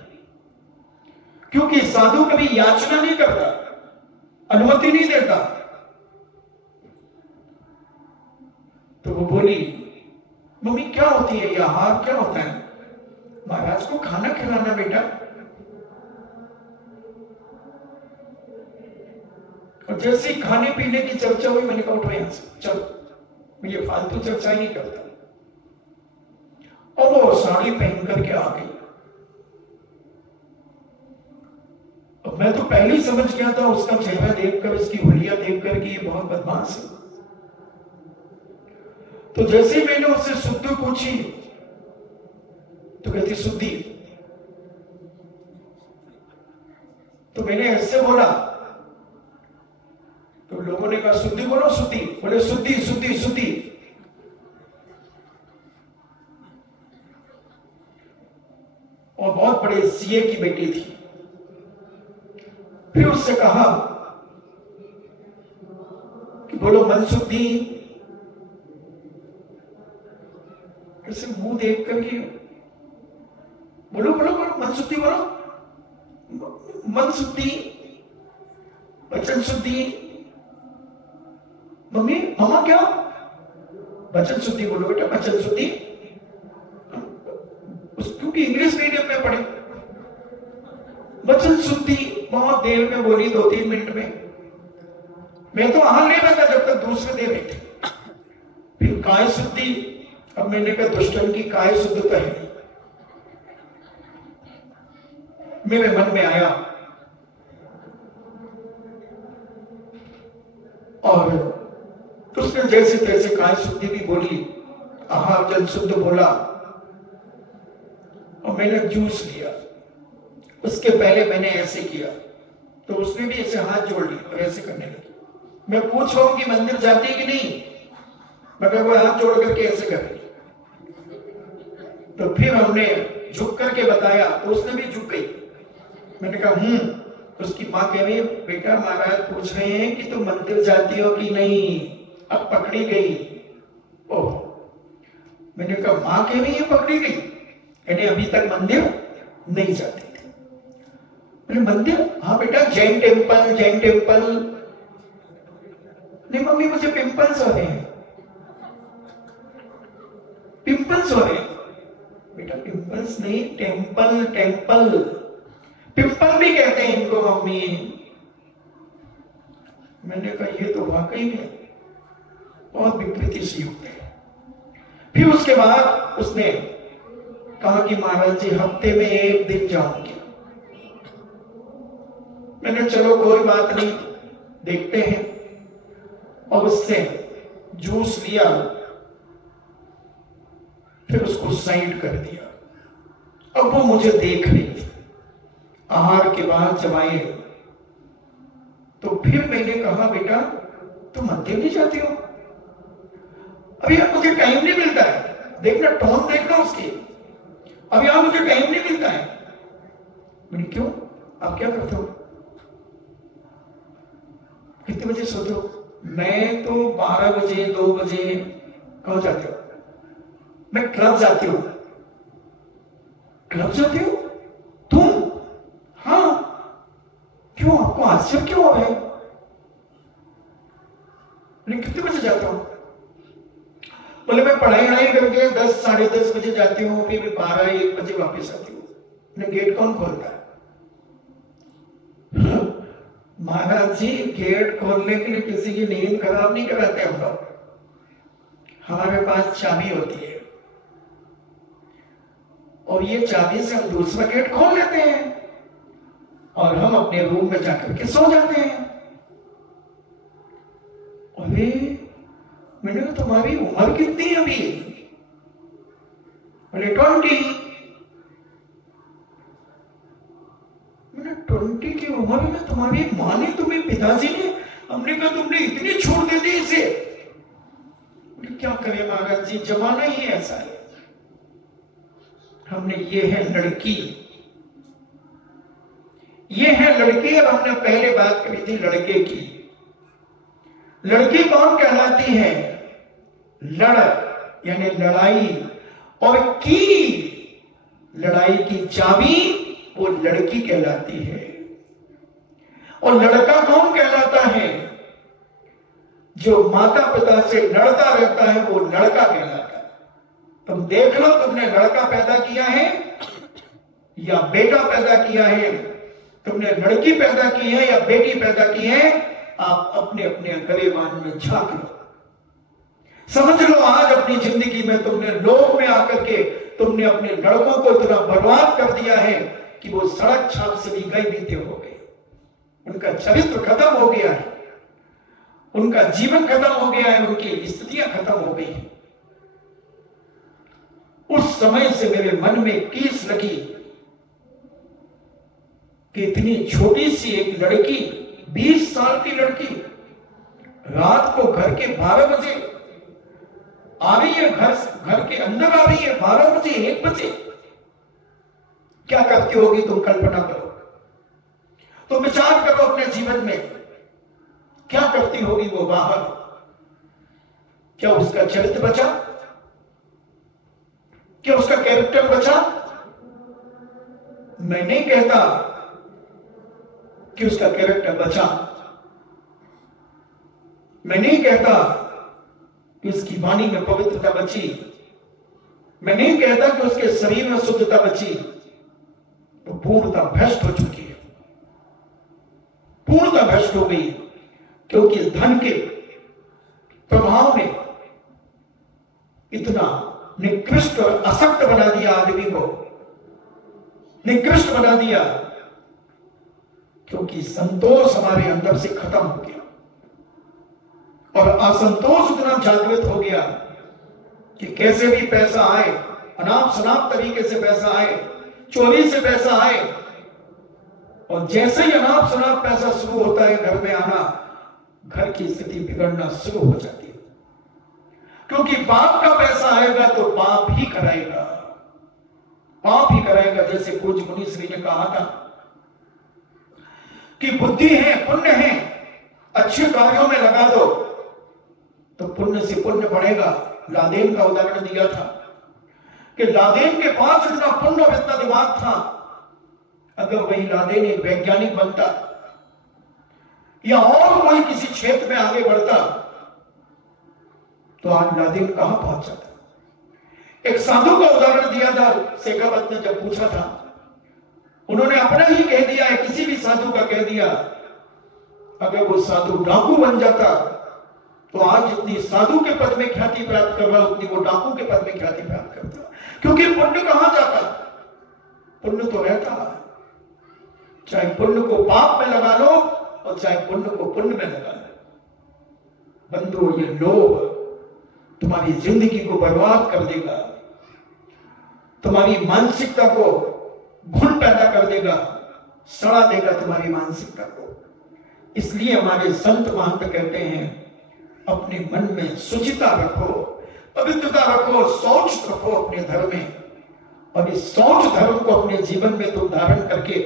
क्योंकि साधु कभी याचना नहीं करता, अनुमति नहीं देता। तो वो बोली, मम्मी क्या होती है ये आहार, क्या होता है? महाराज को खाना खिलाना बेटा। और जैसे ही खाने पीने की चर्चा हुई, मैंने कहा उठो यहां से, चलो, ये फालतू चर्चा ही नहीं करता। और वो साड़ी पहन करके आ गई। और मैं तो पहले ही समझ गया था उसका चेहरा देखकर, उसकी हुलिया देखकर कि ये बहुत बदमाश है। तो जैसे ही मैंने उससे शुद्धि पूछी तो कहती शुद्धि। तो मैंने ऐसे बोला, तो लोगों ने कहा शुद्धि बोलो, शुद्धि। बोले शुद्धि शुद्धि शुद्धि। और बहुत बड़े सीए की बेटी थी। फिर उससे कहा कि बोलो मन शुद्धि। ऐसे मुंह देख करके बोलो बोलो बोलो, मन शुद्धि बोलो, मन शुद्धि, वचन शुद्धि। मम्मी मामा क्या? वचन शुद्धि बोलो बेटा, वचन शुद्धि। क्योंकि इंग्लिश मीडियम में पढ़े, वचन शुद्धि बहुत देर में बोली, 2-3 मिनट में। मैं तो आहार नहीं लेता जब तक दूसरे दे रहे थे। फिर काय शुद्धि। अब मैंने कहा दुष्टन की काय शुद्धता है। मेरे मन में आया और उसने जैसे तैसे काय शुद्धि भी बोली, आहार जल शुद्ध बोला और मैंने जूस लिया। उसके पहले मैंने ऐसे किया तो उसने भी ऐसे हाथ जोड़ लिए और ऐसे करने लगी। मैं पूछ रहा हूं कि मंदिर जाती है कि नहीं, मगर वो हाथ जोड़ करके ऐसे कर रही। तो फिर हमने झुक करके बताया तो उसने भी झुक गई। मैंने कहा उसकी मां कह रही है, बेटा महाराज पूछ रहे हैं कि तुम मंदिर जाती हो कि नहीं। अब पकड़ी गई। ओह, मैंने कहा मां कह रही है पकड़ी गई, यानी अभी तक मंदिर नहीं जाती थी। मैंने मंदिर, हाँ बेटा, जैन टेम्पल, जैन टेम्पल। नहीं मम्मी मुझे पिंपल्स हो रहे हैं, पिंपल्स हो रहे हैं। बेटा पिंपल्स नहीं, टेम्पल, टेम्पल। पिंपल भी कहते हैं इनको मम्मी। मैंने कहा ये तो वाकई में बहुत विकृति सी युक्त है। फिर उसके बाद उसने कहा कि महाराज जी हफ्ते में 1 दिन जाऊंगी। मैंने चलो कोई बात नहीं, देखते हैं। और उससे जूस लिया, फिर उसको साइड कर दिया। अब वो मुझे देख रही थी। आहार के बाद जब आए तो फिर मैंने कहा बेटा तुम मंदिर नहीं जाती हो? अभी अब मुझे टाइम नहीं मिलता है। देखना टोन देखना उसकी, अभी आप मुझे टाइम नहीं मिलता है। मैंने क्यों? आप क्या करते हो? कितने बजे सोते हो? मैं तो 12 बजे 2 बजे। कहाँ जाते हो? मैं क्लब जाती हूँ। क्लब जाती हो तुम? हाँ। क्यों, आपको आश्चर्य क्यों हो रहा है? कितने बजे जाता हूँ? बोले मैं पढ़ाई करके 10 साढ़े 10 बजे जाती हूँ, फिर 12 1 बजे वापस आती हूँ। गेट कौन खोलता है? महाराज जी, गेट खोलने के लिए किसी की नींद खराब नहीं कराते हम लोग। हमारे पास चाबी होती है और ये चाबी से हम दूसरा गेट खोल लेते हैं और हम अपने रूम में जाकर के सो जाते हैं। अरे मैंने कहा तुम्हारी उम्र कितनी है अभी? बोले 20। मैंने 20 की उम्र में तुम्हारी माँ ने, तुम्हें पिताजी ने, हमने कहा तुमने इतनी छूट दे दी इसे। क्या करें महाराज जी, जमाना ही ऐसा है। हमने, ये है लड़की, ये है लड़की। और हमने पहले बात करी थी लड़के की। लड़की कौन कहलाती है? लड़ यानी लड़ाई, और की लड़ाई की चाबी वो लड़की कहलाती है। और लड़का कौन कहलाता है? जो माता पिता से लड़ता रहता है वो लड़का कहलाता है। तुम देख लो, तुमने लड़का पैदा किया है या बेटा पैदा किया है, तुमने लड़की पैदा की है या बेटी पैदा की है, आप अपने अपने गरेबान में झांक लो। समझ लो आज अपनी जिंदगी में तुमने लोग में आकर के तुमने अपने लड़कों को इतना बर्बाद कर दिया है कि वो सड़क छाप से भी गए बीते हो गए। उनका चरित्र खत्म हो गया है, उनका जीवन खत्म हो गया है, उनकी स्थितियां खत्म हो गई है। उस समय से मेरे मन में कीस लगी कि इतनी छोटी सी एक लड़की, 20 साल की लड़की, रात को घर के 12 बजे आ रही है, घर के अंदर आ रही है 12 बजे 1 बजे। क्या करती होगी तुम कल्पना करो, तो विचार करो अपने जीवन में क्या करती होगी वो बाहर। क्या उसका चरित्र बचा? क्या उसका कैरेक्टर बचा? मैं नहीं कहता कि उसका कैरेक्टर बचा, मैं नहीं कहता कि उसकी वाणी में पवित्रता बची, मैं नहीं कहता कि उसके शरीर में शुद्धता बची। तो पूर्णता भ्रष्ट हो चुकी है, पूर्णता भ्रष्ट हो गई, क्योंकि धन के प्रभाव में इतना निकृष्ट और असक्त बना दिया, आदमी को निकृष्ट बना दिया, क्योंकि संतोष हमारे अंदर से खत्म हो गया और असंतोष इतना जागृत हो गया कि कैसे भी पैसा आए, अनाप शनाप तरीके से पैसा आए, चोरी से पैसा आए, और जैसे ही अनाप शनाप पैसा शुरू होता है घर में आना, घर की स्थिति बिगड़ना शुरू हो जाती है। क्योंकि पाप का पैसा आएगा तो पाप ही कराएगा, पाप ही कराएगा। जैसे पूज्य मुनि श्री ने कहा था कि बुद्धि है, पुण्य है, अच्छे कार्यों में लगा दो तो पुण्य से पुण्य बढ़ेगा। लादेन का उदाहरण दिया था कि लादेन के पास इतना पुण्य और इतना दिमाग था, अगर वही लादेन एक वैज्ञानिक बनता या और कोई किसी क्षेत्र में आगे बढ़ता तो आज लादेन कहां पहुंच जाता। एक साधु का उदाहरण दिया था शेखावत ने, जब पूछा था उन्होंने अपना ही कह दिया है, किसी भी साधु का कह दिया, अगर वो साधु डाकू बन जाता तो आज जितनी साधु के पद में ख्याति प्राप्त कर रहा उतनी वो डाकू के पद में ख्याति प्राप्त करता। क्योंकि पुण्य कहां जाता? पुण्य तो रहता, चाहे पुण्य को पाप में लगा लो और चाहे पुण्य को पुण्य में लगा लो। बंधुओं, ये लोभ तुम्हारी जिंदगी को बर्बाद कर देगा, तुम्हारी मानसिकता को घुन पैदा कर देगा, सड़ा देगा तुम्हारी मानसिकता को। इसलिए हमारे संत महंत कहते हैं अपने मन में शुचिता रखो, पवित्रता रखो, शौच रखो अपने धर्म में, और इस शौच धर्म को अपने जीवन में तुम धारण करके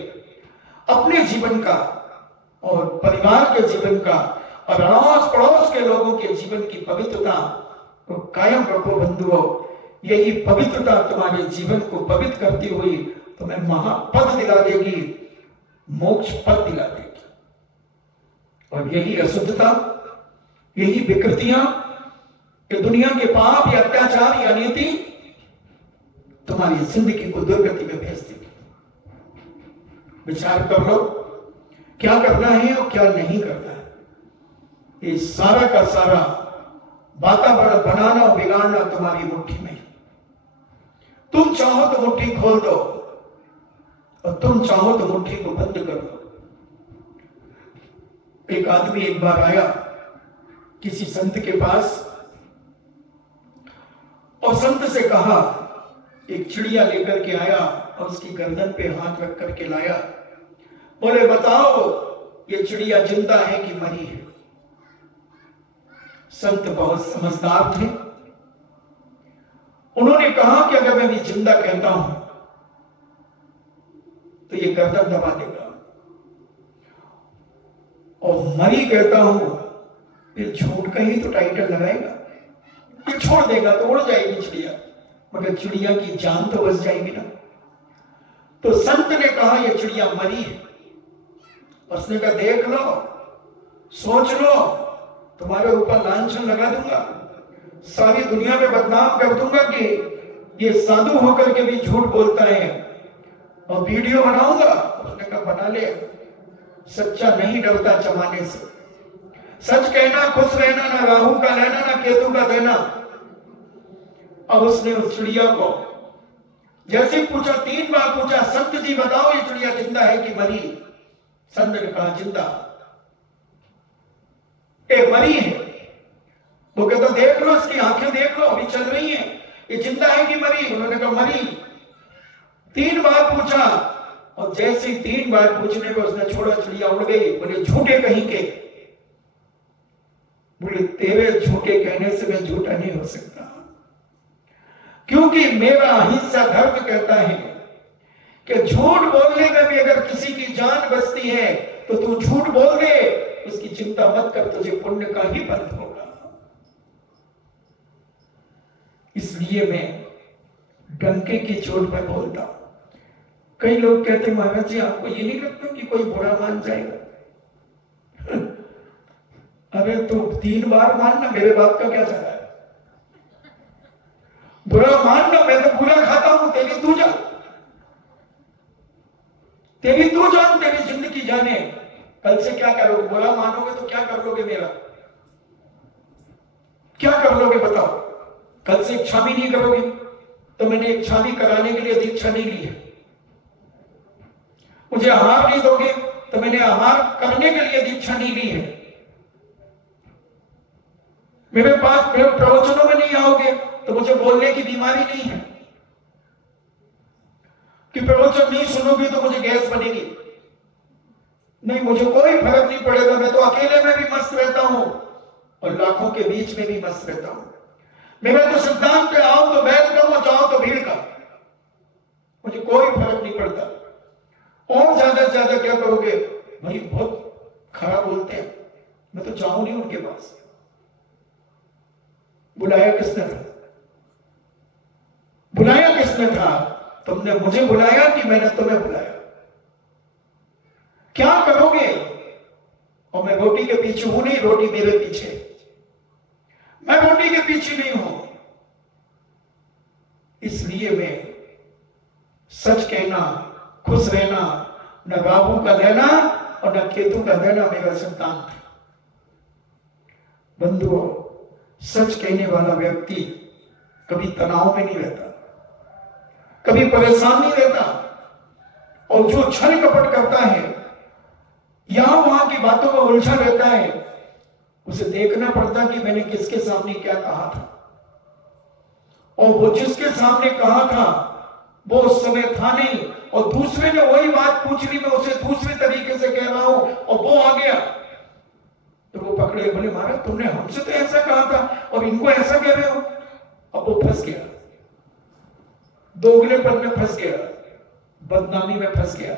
अपने जीवन का और परिवार के जीवन का और अड़ोस पड़ोस के लोगों के जीवन की पवित्रता को कायम रखो बंधुओं। यही पवित्रता तुम्हारे जीवन को पवित्र करती हुई तुम्हें महापद दिला देगी, मोक्ष पद दिला देगी। और यही अशुद्धता, यही विकृतियां, कि दुनिया के पाप या अत्याचार या नीति तुम्हारी जिंदगी को दुर्गति में भेज देगी। विचार कर लो क्या करना है और क्या नहीं करना है। ये सारा का सारा वातावरण बनाना और बिगाड़ना तुम्हारी मुट्ठी में। तुम चाहो तो मुट्ठी खोल दो और तुम चाहो तो मुट्ठी को बंद कर दो। एक आदमी एक बार आया किसी संत के पास और संत से कहा, एक चिड़िया लेकर के आया और उसकी गर्दन पे हाथ रख करके लाया। बोले बताओ ये चिड़िया जिंदा है कि मरी है? संत बहुत समझदार थे। उन्होंने कहा कि अगर मैं भी जिंदा कहता हूं तो ये गर्दन दबा देगा, और मरी कहता हूं फिर झूठ का ही तो टाइटल लगाएगा, फिर छोड़ देगा तो उड़ जाएगी चिड़िया, मगर चिड़िया की जान तो बच जाएगी ना। तो संत ने कहा ये चिड़िया मरी है। उसने कहा देख लो, सोच लो, तुम्हारे ऊपर लांछन लगा दूंगा, सारी दुनिया में बदनाम कर दूंगा कि ये साधु होकर के भी झूठ बोलता है, और वीडियो बनाऊंगा। उसने कहा बना ले, सच्चा नहीं डरता जमाने से, सच कहना खुश रहना, ना राहु का लेना ना केतु का देना। अब उसने उस चिड़िया को जैसे पूछा, 3 बार पूछा, संत जी बताओ ये चिड़िया जिंदा है कि मरी? संत ने कहा जिंदा। एक मरी है। वो कहता देख लो, इसकी आंखें देख लो, अभी चल रही हैं, ये जिंदा है कि मरी? उन्होंने कहा मरी। 3 बार पूछा, और जैसे ही 3 बार पूछने को उसने छोड़ा, चिड़िया उड़ गई। बोले झूठे कहीं के। बोले तेरे झूठे कहने से मैं झूठा नहीं हो सकता, क्योंकि मेरा अहिंसा धर्म कहता है कि झूठ बोलने में भी अगर किसी की जान बचती है तो तू झूठ बोल दे, उसकी चिंता मत कर, तुझे पुण्य का ही फल होगा। इसलिए मैं डंके की चोट पर बोलता हूं। कई लोग कहते महाराज जी आपको ये नहीं लगता कि कोई बुरा मान जाएगा? अरे तो 3 बार मानना, मेरे बाप का क्या जा रहा है? बुरा मानना, मैं तो बुरा खाता हूं, तेरी तू जान, तेरी तू जान, तेरी जिंदगी जाने। कल से क्या करोगे? बुरा मानोगे तो क्या कर लोगे? मेरा क्या कर लोगे बताओ? कल से इच्छा भी नहीं करोगे तो मैंने इच्छा भी कराने के लिए दीक्षा नहीं ली है। मुझे आहार नहीं दोगे तो मैंने आहार करने के लिए दीक्षा नहीं ली है। मेरे पास प्रवचनों में नहीं आओगे तो मुझे बोलने की बीमारी नहीं है कि प्रवचन नहीं सुनोगे तो मुझे गैस बनेगी। नहीं, मुझे कोई फर्क नहीं पड़ेगा। मैं तो अकेले में भी मस्त रहता हूं और लाखों के बीच में भी मस्त रहता हूं। मेरा तो सिद्धांत पे आओ तो बैठ का, वो जाओ तो भीड़ का, मुझे कोई फर्क नहीं पड़ता। और ज्यादा से ज्यादा क्या करोगे? भाई बहुत खराब बोलते हैं, मैं तो जाऊं नहीं उनके पास। बुलाया किसने था? बुलाया किसने था? तुमने मुझे बुलाया कि मैंने तुम्हें बुलाया? क्या करोगे? और मैं रोटी के पीछे हूं नहीं, रोटी मेरे पीछे। मैं रोटी के पीछे नहीं हूं। इसलिए मैं सच कहना, खुश रहना, न राहु का लेना और न केतु का देना मेरा सिद्धांत है। बंधुओं, सच कहने वाला व्यक्ति कभी तनाव में नहीं रहता, कभी परेशान नहीं रहता। और जो छल कपट करता है, यहां वहां की बातों में उलझा रहता है, उसे देखना पड़ता कि मैंने किसके सामने क्या कहा था, और वो जिसके सामने कहा था वो उस समय था नहीं, और दूसरे ने वही बात पूछ ली, मैं उसे दूसरे तरीके से कह रहा हूं और वो आ गया तो वो पकड़े, बोले महाराज तुमने हमसे तो ऐसा कहा था और इनको ऐसा कह रहे हो। अब वो फंस गया, दोगलेपन में फंस गया, बदनामी में फंस गया।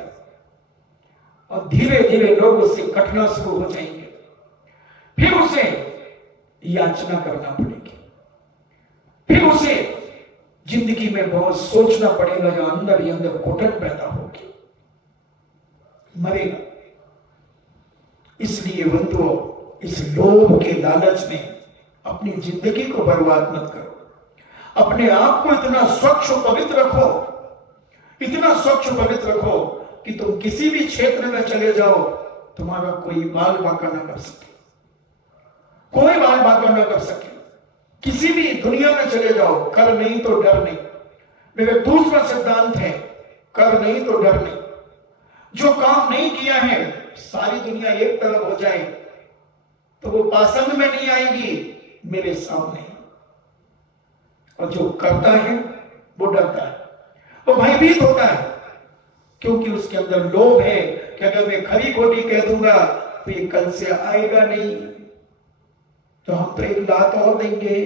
और धीरे धीरे लोग उससे कटना शुरू हो जाएंगे। फिर उसे याचना करना पड़ेगी, फिर उसे जिंदगी में बहुत सोचना पड़ेगा, जो अंदर ही अंदर घुटन पैदा होगी, मरेगा। इसलिए बंधुओं, इस लोभ के लालच में अपनी जिंदगी को बर्बाद मत करो। अपने आप को इतना स्वच्छ और पवित्र रखो, इतना स्वच्छ और पवित्र रखो कि तुम किसी भी क्षेत्र में चले जाओ, तुम्हारा कोई बाल बांका ना कर सके, कोई बाल बांका ना कर सके। किसी भी दुनिया में चले जाओ, कर नहीं तो डर नहीं। मेरे दूसरा सिद्धांत है, कर नहीं तो डर नहीं। जो काम नहीं किया है, सारी दुनिया एक तरफ हो जाए तो वो पासंग में नहीं आएगी मेरे सामने। और जो करता है वो डरता है, वो भयभीत होता है, क्योंकि उसके अंदर लोभ है कि अगर मैं खरी खोटी कह दूंगा तो ये कल से आएगा नहीं, तो हम तो एक लात और देंगे।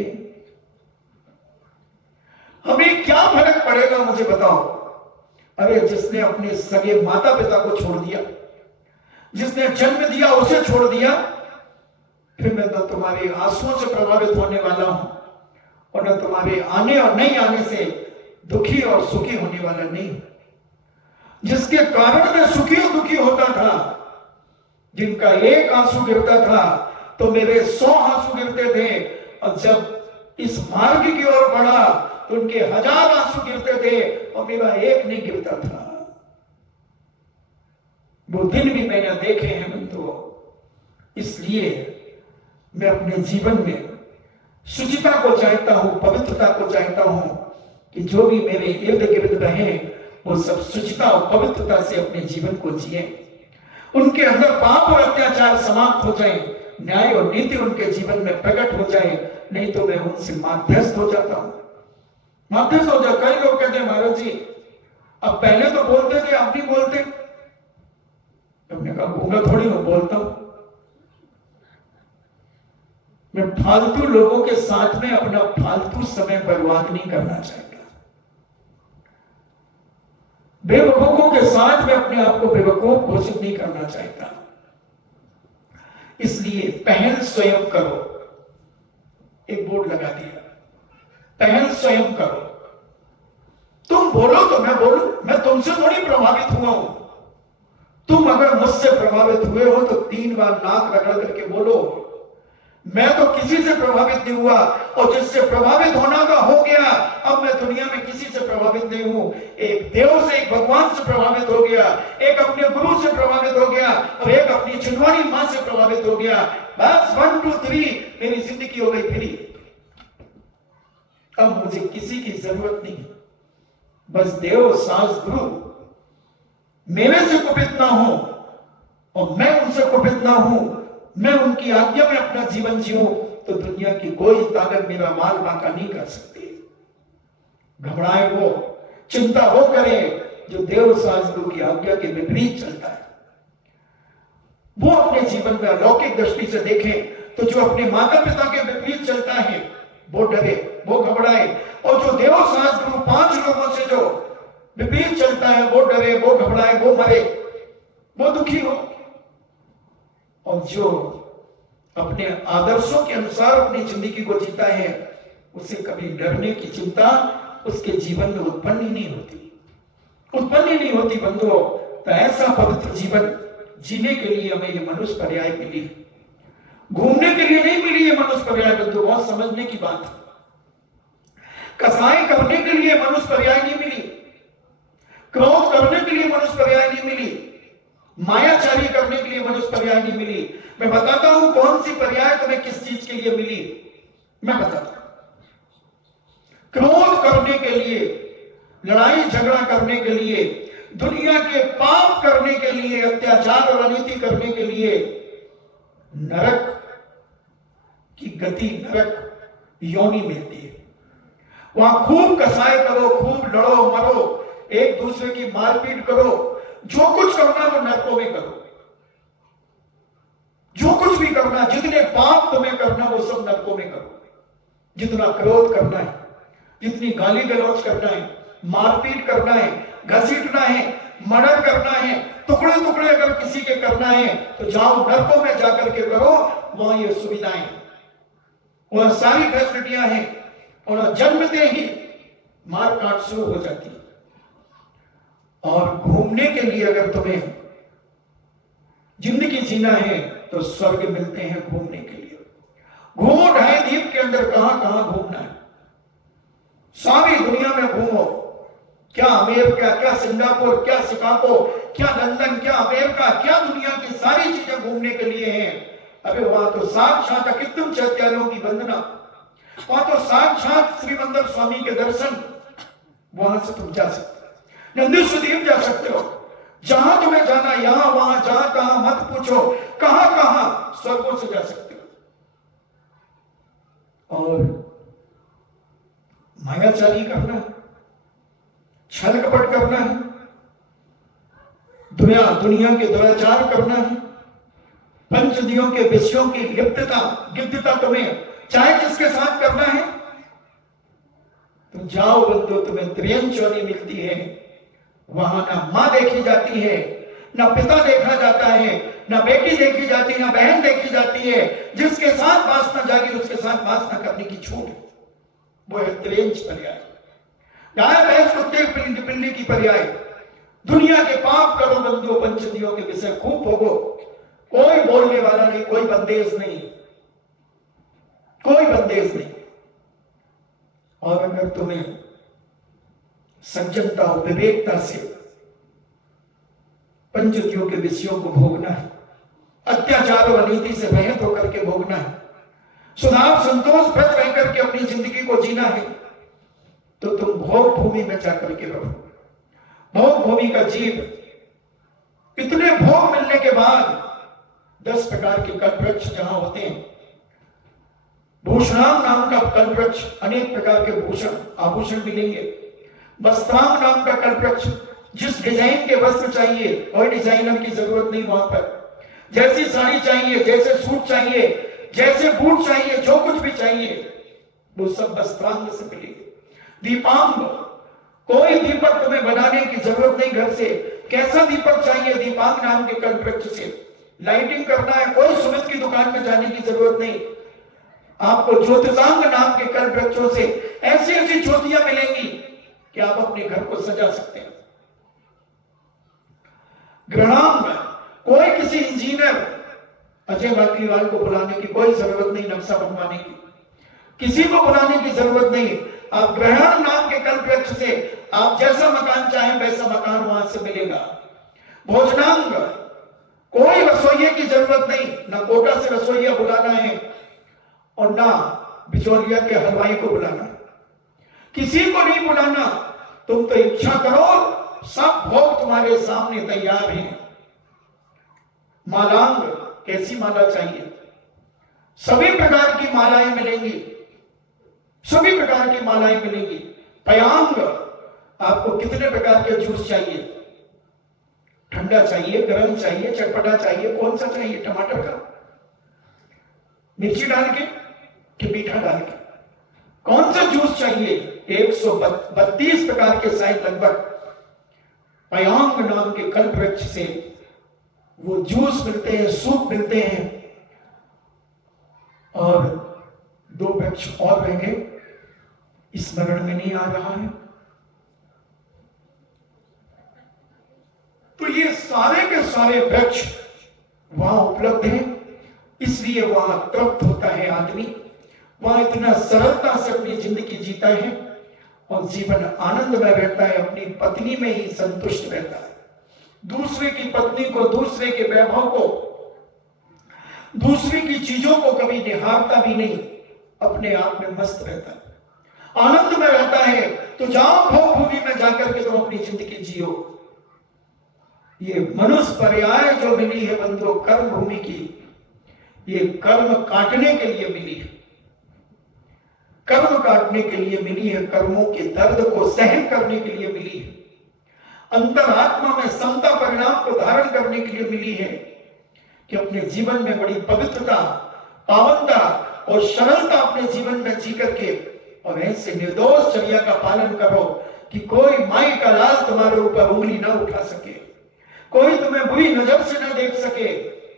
हमें क्या फर्क पड़ेगा, मुझे बताओ। अरे जिसने अपने सगे माता पिता को छोड़ दिया, जिसने जन्म दिया उसे छोड़ दिया, फिर मैं तो तुम्हारे आंसुओं से प्रभावित होने वाला हूं, और न तुम्हारे आने और नहीं आने से दुखी और सुखी होने वाला नहीं। जिसके कारण मैं सुखी और दुखी होता था, जिनका एक आंसू गिरता था तो मेरे 100 आंसू गिरते थे, और जब इस मार्ग की ओर बढ़ा तो उनके 1000 आंसू गिरते थे और मेरा एक नहीं गिरता था। वो दिन भी मैंने देखे हैं बंधुओं। इसलिए मैं अपने जीवन में शुचिता को चाहता हूं, पवित्रता को चाहता हूं, कि जो भी मेरे इर्द गिर्द रहे वो सब शुचिता और पवित्रता से अपने जीवन को जिए। उनके अंदर पाप और अत्याचार समाप्त हो जाए, न्याय और नीति उनके जीवन में प्रकट हो जाए। नहीं तो मैं उनसे माध्यस्थ हो जाता हूं, माध्यस्थ हो जाता। कई लोग कहते हैं महाराज जी अब पहले तो बोलते थे, अब नहीं बोलते। तुमने कहा गूंगा थोड़ी मैं बोलता हूं। मैं फालतू लोगों के साथ में अपना फालतू समय बर्बाद नहीं करना चाहता। बेवकूफों के साथ में अपने आप को बेवकूफ घोषित नहीं करना चाहता। इसलिए पहल स्वयं करो। एक बोर्ड लगा दिया, पहल स्वयं करो। तुम बोलो तो मैं बोलूं, मैं तुमसे थोड़ी प्रभावित हुआ हूं। तुम अगर मुझसे प्रभावित हुए हो तो 3 बार नाक रगड़ करके बोलो, मैं तो किसी से प्रभावित नहीं हुआ, और जिससे प्रभावित होना का हो गया। अब मैं दुनिया में किसी से प्रभावित नहीं हूं। एक देव से, एक भगवान से प्रभावित हो गया, एक अपने गुरु से प्रभावित हो गया, और एक अपनी चिन्हवानी मां से प्रभावित हो गया। बस 1 2 3 मेरी जिंदगी हो गई फ्री। अब मुझे किसी की जरूरत नहीं। बस देव सास गुरु मेरे से कुपित ना हो और मैं उनसे कुपित ना हूं, मैं उनकी आज्ञा में अपना जीवन जीऊं, तो दुनिया की कोई ताकत मेरा माल बांका नहीं कर सकती। घबराए वो, चिंता वो करे जो देव शास्त्रों की आज्ञा के विपरीत चलता है। वो अपने जीवन में अलौकिक दृष्टि से देखे, तो जो अपने माता पिता के विपरीत चलता है वो डरे, वो घबराए, और जो देव शास्त्र 5 लोगों से जो विपरीत चलता है वो डरे, वो घबराए, वो मरे, वो दुखी हो। और जो अपने आदर्शों के अनुसार अपनी जिंदगी को जीता है, उसे कभी डरने की चिंता उसके जीवन में उत्पन्न ही नहीं होती बंधुओं। तो ऐसा पवित्र जीवन जीने के लिए हमें ये मनुष्य पर्याय मिली, घूमने के लिए नहीं मिली ये मनुष्य पर्याय। बंधु बहुत समझने की बात है। कसाई करने के लिए मनुष्य पर्याय नहीं मिली, क्रोध करने के लिए मनुष्य पर्याय नहीं मिली, मायाचारी करने के लिए मनुष्य पर्याय नहीं मिली। मैं बताता हूं कौन सी पर्याय तुम्हें किस चीज के लिए मिली, मैं बताता हूं। क्रोध करने के लिए, लड़ाई झगड़ा करने के लिए, दुनिया के पाप करने के लिए, अत्याचार और अनीति करने के लिए नरक की गति, नरक योनि मिलती है। वहां खूब कसाई करो, खूब लड़ो मरो, एक दूसरे की मारपीट करो, जो कुछ करना वो नरकों में करो। जो कुछ भी करना, जितने पाप तुम्हें करना वो सब नरकों में करो। जितना क्रोध करना है, जितनी गाली गलौज करना है, मारपीट करना है, घसीटना है, मर्डर करना है, टुकड़े टुकड़े अगर किसी के करना है तो जाओ नरकों में जाकर के करो, वहां ये सुविधाएं, वहां सारी फैसिलिटियां हैं, और जन्मते ही मार काट शुरू हो जाती है। और घूमने के लिए अगर तुम्हें जिंदगी जीना है तो स्वर्ग मिलते हैं घूमने के लिए। घूमो ढाई द्वीप के अंदर, कहां कहां घूमना है, सारी दुनिया में घूमो। क्या अमेरिका, क्या सिंगापुर, क्या शिकागो, क्या लंदन, क्या अमेरिका, क्या दुनिया की सारी चीजें घूमने के लिए हैं। अरे वहां तो साक्षात कितुम चैत्यालयों की वंदना, वहां तो साक्षात श्री मंदिर स्वामी के दर्शन, वहां से तुम जा सकते हो। नंदीश्वर द्वीप जा सकते हो, जहां तुम्हें जाना, यहां वहां जहां कहां मत पूछो, कहां कहां स्वर्गों से जा सकते हो। और मायाचारी करना है, छल कपट करना है, दुनिया के दुराचार करना है, पंचदियों के विषयों की गिद्धता तुम्हें चाहे किसके साथ करना है, तुम जाओ बंधु, तुम्हें त्रियंचौनी मिलती है। वहां ना मां देखी जाती है, ना पिता देखा जाता है, ना बेटी देखी जाती है, ना बहन देखी जाती है। जिसके साथ वासना जागी उसके साथ वासना करने की छूट, वो है त्रियंच पर्याय। गाय भैंस कुत्ते पिल्ली की पर्याय। दुनिया के पाप करो बंधु, पंचदियों के विषय खूब भोगो, कोई बोलने वाला नहीं, कोई बंदेज नहीं, कोई बंदेज नहीं। और अगर तुम्हें सज्जनता और विवेकता से पंचदियों के विषयों को भोगना है, अत्याचार और अनीति से रहित होकर के भोगना है, सुधार संतोष भ्रत रह करके अपनी जिंदगी को जीना है, तो तुम भोग भूमि में जाकर के रहो। भोग भूमि का जीव इतने भोग मिलने के बाद 10 प्रकार के कल्पवृक्ष जहां होते हैं, भूषणाम नाम का कल्पवृक्ष, अनेक प्रकार के भूषण आभूषण मिलेंगे। वस्त्राम नाम का कल्पवृक्ष, जिस डिजाइन के वस्त्र चाहिए कोई डिजाइनर की जरूरत नहीं, वहां पर जैसी साड़ी चाहिए, जैसे सूट चाहिए, जैसे बूट चाहिए, जो कुछ भी चाहिए वो सब वस्त्रांग से मिलेगी। दीपांग, कोई दीपक तुम्हें बनाने की जरूरत नहीं घर से, कैसा दीपक चाहिए दीपांग नाम के कल्पवृक्ष से। लाइटिंग करना है, कोई सुमित की दुकान में जाने की जरूरत नहीं, आपको ज्योतिषांग नाम के कल्पवृक्षों से ऐसी ऐसी ज्योतियां मिलेंगी कि आप अपने घर को सजा सकते हैं। ग्रहांग, कोई किसी इंजीनियर अजय वाकलीवाल को बुलाने की कोई जरूरत नहीं, नक्शा बनवाने की किसी को बुलाने की जरूरत नहीं। आप ग्रहण नाम के कल्पवृक्ष से आप जैसा मकान चाहें वैसा मकान वहां से मिलेगा। भोजनांग, कोई रसोइये की जरूरत नहीं, ना कोटा से रसोइया बुलाना है और ना बिचौलिया के हलवाई को बुलाना, किसी को नहीं बुलाना। तुम तो इच्छा करो, सब भोग तुम्हारे सामने तैयार हैं। मालांग, कैसी माला चाहिए, सभी प्रकार की मालाएं मिलेंगी, सभी प्रकार की मालाएं मिलेंगी। पयांग, आपको कितने प्रकार के जूस चाहिए, ठंडा चाहिए, गर्म चाहिए, चटपटा चाहिए, कौन सा चाहिए, टमाटर का, मिर्ची डाल के कि मीठा डाल के, कौन सा जूस चाहिए, 132 प्रकार के शायद लगभग पयांग नाम के कल्पवृक्ष से वो जूस मिलते हैं, सूप मिलते हैं। और 2 वृक्ष और रह गए, स्मरण में नहीं आ रहा है। तो ये सारे के सारे वृक्ष वहां उपलब्ध हैं, इसलिए वहां तृप्त होता है आदमी, वहां इतना सरलता से अपनी जिंदगी जीता है और जीवन आनंद में रहता है, अपनी पत्नी में ही संतुष्ट रहता है। दूसरे की पत्नी को, दूसरे के वैभव को, दूसरे की चीजों को कभी निहारता भी नहीं, अपने आप में मस्त रहता है, आनंद में रहता है। तो जाओ भोग भूमि में जाकर के तुम अपनी जिंदगी जियो। ये मनुष्य पर्याय जो मिली है बंधु कर्म भूमि की, ये कर्म काटने के लिए मिली है, कर्म काटने के लिए मिली है, कर्मों के दर्द को सहन करने के लिए मिली है, अंतरात्मा में समता परिणाम को धारण करने के लिए मिली है कि अपने जीवन में बड़ी पवित्रता, पावनता और सरलता अपने जीवन में जी करके और ऐसे निर्दोष चर्या का पालन करो कि कोई माई का लाल तुम्हारे ऊपर उंगली ना उठा सके, कोई तुम्हें बुरी नजर से ना देख सके।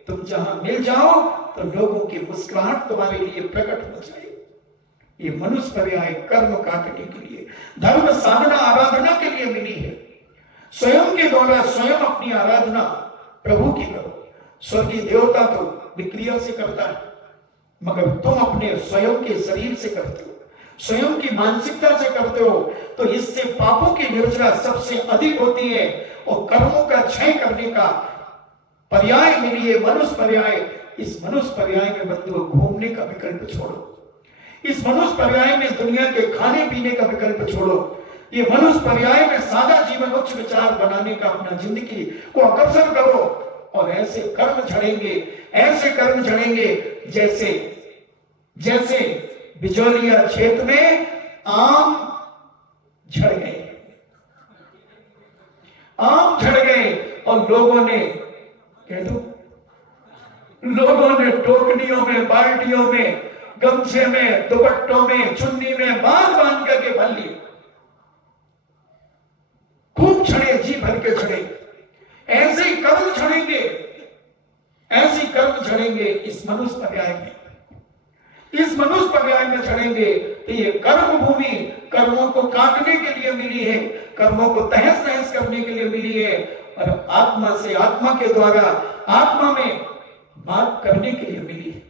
तुम जहां मिल जाओ तो लोगों की मुस्कुराहट तुम्हारे लिए प्रकट हो जाए। ये मनुष्य पर्याय कर्म काटने के लिए, धर्म साधना आराधना के लिए मिली है। स्वयं के द्वारा स्वयं अपनी आराधना प्रभु की करो। स्वर्गीय देवता तो विक्रिया से करता है, मगर तुम अपने स्वयं के शरीर से करते हो, स्वयं की मानसिकता से करते हो, तो इससे पापों की निर्जरा सबसे अधिक होती है और कर्मों का क्षय करने का पर्याय मिली है मनुष्य पर्याय। इस मनुष्य पर्याय में बंधुओं घूमने का विकल्प छोड़ो, इस मनुष्य पर्याय में दुनिया के खाने पीने का विकल्प छोड़ो, ये मनुष्य पर्याय में सादा जीवन उच्च विचार बनाने का अपना जिंदगी को अग्रसर करो और ऐसे कर्म झड़ेंगे, ऐसे कर्म झड़ेंगे जैसे जैसे बिजौलिया क्षेत्र में आम झड़ गए, आम झड़ गए और लोगों ने कह दो, लोगों ने टोकरियों में, बाल्टियों में, गमछे में, दुपट्टों में, चुन्नी में बांध बांध करके भर लिए, खूब झड़े, जी भर के झड़े। ऐसे ही कर्म झड़ेंगे, ऐसे ही कर्म झड़ेंगे इस मनुष्य पर्याय में, इस मनुष्य पर्याय में झड़ेंगे। तो ये कर्म भूमि कर्मों को काटने के लिए मिली है, कर्मों को तहस नहस करने के लिए मिली है, और आत्मा से, आत्मा के द्वारा आत्मा में बात करने के लिए मिली है।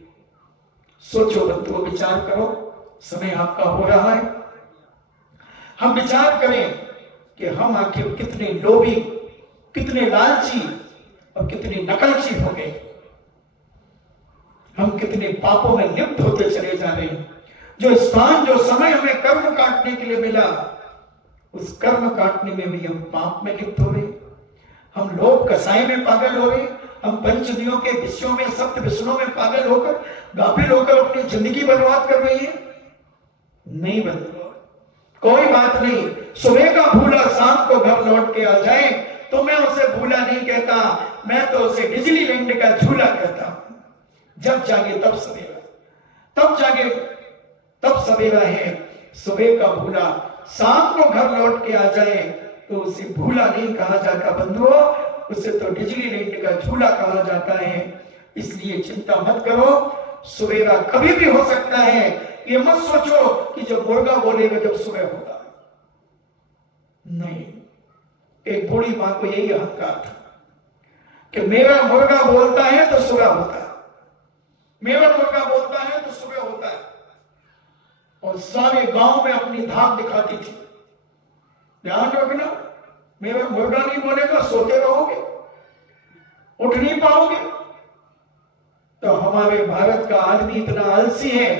सोचो बंधुओं, विचार करो, समय आपका हो रहा है। हम विचार करें कि हम आखिर कितने लोभी, कितने लालची और कितने नकलची हो गए। हम कितने पापों में लिप्त होते चले जा रहे हैं। जो स्थान, जो समय हमें कर्म काटने के लिए मिला, उस कर्म काटने में भी हम पाप में लिप्त हो रहे। हम लोग कसाई में पागल हो रहे, हम पंचदियों के विषयों में, सप्त विषयों में पागल होकर, गाफिल होकर अपनी जिंदगी बर्बाद कर रही है। नहीं बंधुओं, कोई बात नहीं, सुबह का भूला शाम को घर लौट के आ जाए तो मैं उसे भूला नहीं कहता, मैं तो उसे डिज्नीलैंड का झूला कहता हूं। जब जागे तब सवेरा, तब जागे तब सवेरा है। सुबह का भूला शाम को घर लौट के आ जाए तो उसे भूला नहीं कहा जाता बंधुओं, उसे तो डिज्नीलैंड का झूला कहा जाता है। इसलिए चिंता मत करो, सवेरा कभी भी हो सकता है। ये मत सोचो कि जब मुर्गा बोलेगा जब सुबह होगा, नहीं। एक बूढ़ी मां को यही अहंकार था कि मेरा मुर्गा बोलता है तो सुबह होता है, मेरा मुर्गा बोलता है तो सुबह होता है, और सारे गांव में अपनी धाक दिखाती थी। ध्यान रखना, मेरा मुर्गा नहीं बोलेगा सोते रहोगे, उठ नहीं पाओगे। तो हमारे भारत का आदमी इतना आलसी है,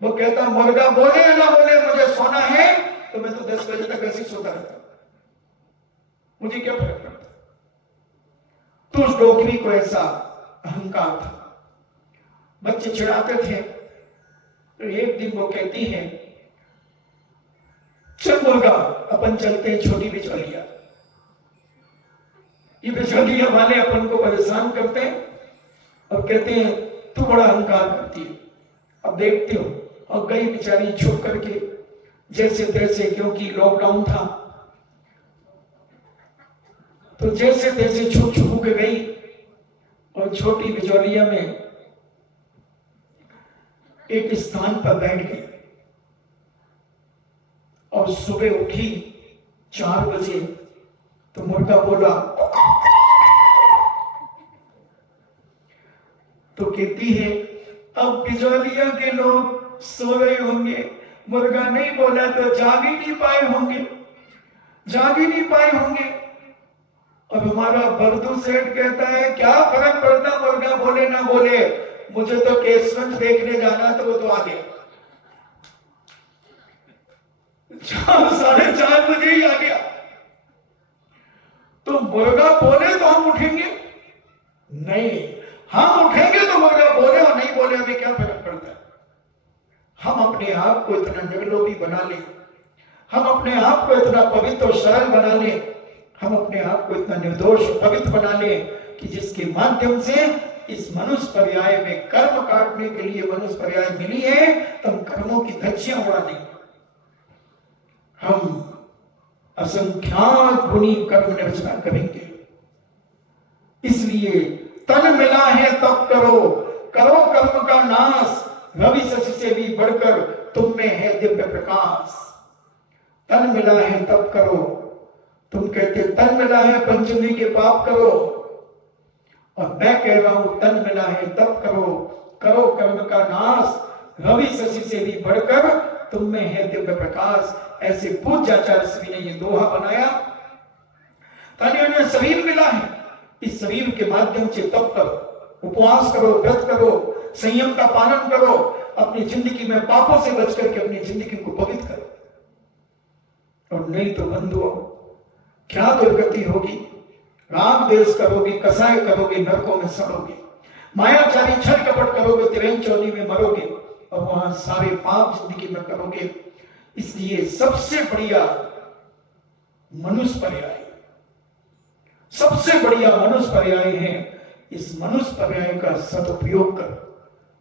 वो कहता मुर्गा बोले या ना बोले मुझे सोना है, तो मैं तो 10 बजे तक ऐसे ही सोता रहता, मुझे क्या फर्क पड़ता। तो उस डोकरी को ऐसा अहंकार था। बच्चे चिढ़ाते थे, तो एक दिन वो कहती है चल मुर्गा अपन चलते हैं छोटी बिचौलिया। ये बिचौलिया वाले अपन को परेशान करते हैं और कहते हैं तू बड़ा अहंकार करती है, अब देखते हो। और गई बेचारी छुप करके जैसे तैसे, क्योंकि लॉकडाउन था तो जैसे तैसे छुप छुप के गई और छोटी बिचौलिया में एक स्थान पर बैठ गई। और सुबह उठी 4 बजे तो मुर्गा बोला, तो कहती है अब बिचौलिया के लोग सो रहे होंगे, मुर्गा नहीं बोला तो जाग ही नहीं पाए होंगे, जाग ही नहीं पाए होंगे। और हमारा बर्दू सेठ कहता है क्या फर्क पड़ता मुर्गा बोले ना बोले, मुझे तो केसवंत देखने जाना तो वो तो आ गया, 4:30 बजे ही आ गया। तो मुर्गा बोले तो हम उठेंगे नहीं, हम उठेंगे तो मुर्गा बोले और नहीं बोले हमें क्या फर्क पड़ता है। हम अपने आप को इतना निर्लोभी बना लें, हम अपने आप को इतना पवित्र और सरल बना लें, हम अपने आप को इतना निर्दोष पवित्र बना लें कि जिसके माध्यम से इस मनुष्य पर्याय में कर्म काटने के लिए मनुष्य पर्याय मिली है, तो हम कर्मों की धज्जियां उड़ा दें। हम असंख्यात गुणी कर्म रचना करेंगे। इसलिए तन मिला है तब करो, करो कर्म का नाश, रवि शशि से भी बढ़कर तुम में है दिव्य प्रकाश। तन मिला है तब करो, तुम कहते तन मिला है पंचमी के पाप करो, और मैं कह रहा हूं तन मिला है तब करो, करो कर्म का नाश, रवि शशि से भी बढ़कर तुम में है दिव्य प्रकाश। ऐसे पूज्याचार्य श्री ने ये दोहा बनाया। तन शरीर मिला है, इस शरीर के माध्यम से तप करो, उपवास करो, व्रत करो, संयम का पालन करो, अपनी जिंदगी में पापों से बच करके अपनी जिंदगी को पवित्र करो। और नहीं तो बंधुओं क्या दुर्गति होगी। राग द्वेष करोगे, कसाय करोगे, नरकों में सड़ोगे, मायाचारी छल कपट करोगे, तिरंग चौनी में मरोगे, और वहां सारे पाप जिंदगी में करोगे। इसलिए सबसे बढ़िया मनुष्य पर्याय, सबसे बढ़िया मनुष्य पर्याय है। इस मनुष्य पर्याय का सदुपयोग करो,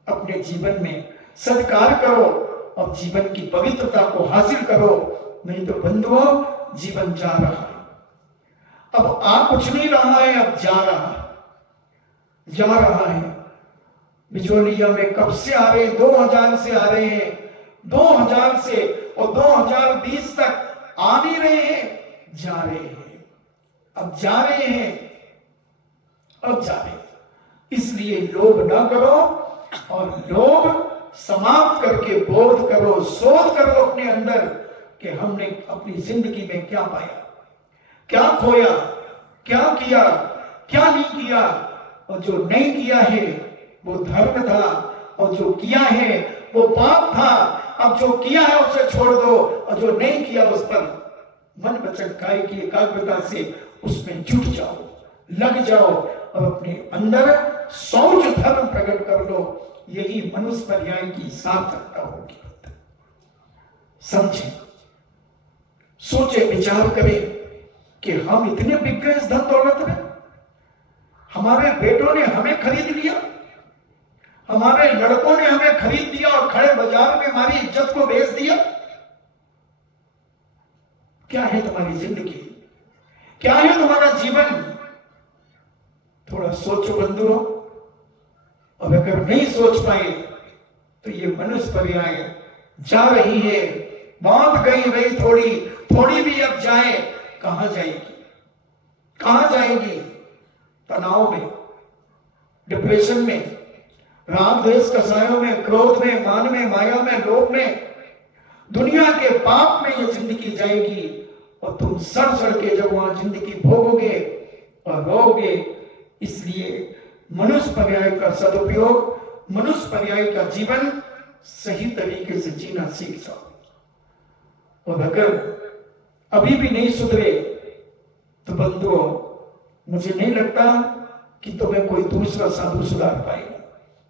अपने जीवन में सत्कार करो और जीवन की पवित्रता को हासिल करो। नहीं तो बंधुओं जीवन जा रहा है, अब आ कुछ नहीं रहा है, अब जा रहा है, जा रहा है। बिचौलिया में कब से आ रहे हैं? 2000 से आ रहे हैं, 2000 से, और 2020 तक आ नहीं रहे हैं, जा रहे हैं, अब जा रहे हैं, अब जा रहे हैं। इसलिए लोभ ना करो, और लोभ समाप्त करके बोध करो, शोध करो अपने अंदर कि हमने अपनी जिंदगी में क्या पाया, क्या खोया, क्या किया, क्या नहीं किया। और जो नहीं किया है वो धर्म था, और जो किया है वो पाप था। अब जो किया है उसे छोड़ दो, और जो नहीं किया उस पर मन वचन काया की एकाग्रता से उसमें जुट जाओ, लग जाओ, और अपने अंदर शौच धर्म प्रकट कर लो। यही मनुष्य पर्याय की सार्थकता होगी। समझे, सोचे, विचार करें कि हम इतने बिक गए इस धन दौलत में। हमारे बेटों ने हमें खरीद लिया, हमारे लड़कों ने हमें खरीद दिया, और खड़े बाजार में हमारी इज्जत को बेच दिया। क्या है तुम्हारी जिंदगी, क्या है तुम्हारा जीवन? थोड़ा सोचो बंधुओं। और अगर नहीं सोच पाए तो ये मनुष्य पर्याय जा रही है, बात गई रही थोड़ी, थोड़ी भी अब जाए, कहां जाएगी, कहां जाएगी? तनाव में, डिप्रेशन में, राग द्वेष कसायों में, क्रोध में, मान में, माया में, लोभ में, दुनिया के पाप में ये जिंदगी जाएगी। और तुम सड़ सड़ के जब वहां जिंदगी भोगोगे और रोगे। इसलिए मनुष्य पर्याय का सदुपयोग, मनुष्य पर्याय का जीवन सही तरीके से जीना सीख जाओ। और अगर अभी भी नहीं सुधरे तो बंधुओं मुझे नहीं लगता कि तुम्हें कोई दूसरा साधु सुधार पाएगा,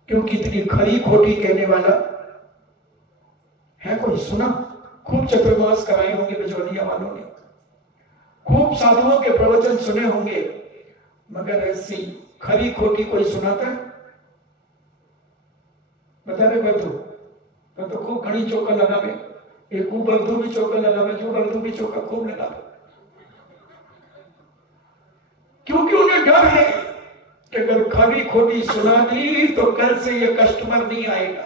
क्योंकि इतनी खरी खोटी कहने वाला है कोई? सुना, खूब चतुर्मास कराए होंगे बिचौलिया वालों ने, खूब साधुओं के प्रवचन सुने होंगे, मगर ऐसी खरी खोटी कोई सुनाता? बता रहे बर्दू तो खूब घड़ी चौका लगावे, एक बर्दू भी चौका लगावे, जो बर्दू भी चौका खूब लगावे, क्योंकि उन्हें डर है कि अगर खरी खोटी सुना दी तो कल से ये कस्टमर नहीं आएगा।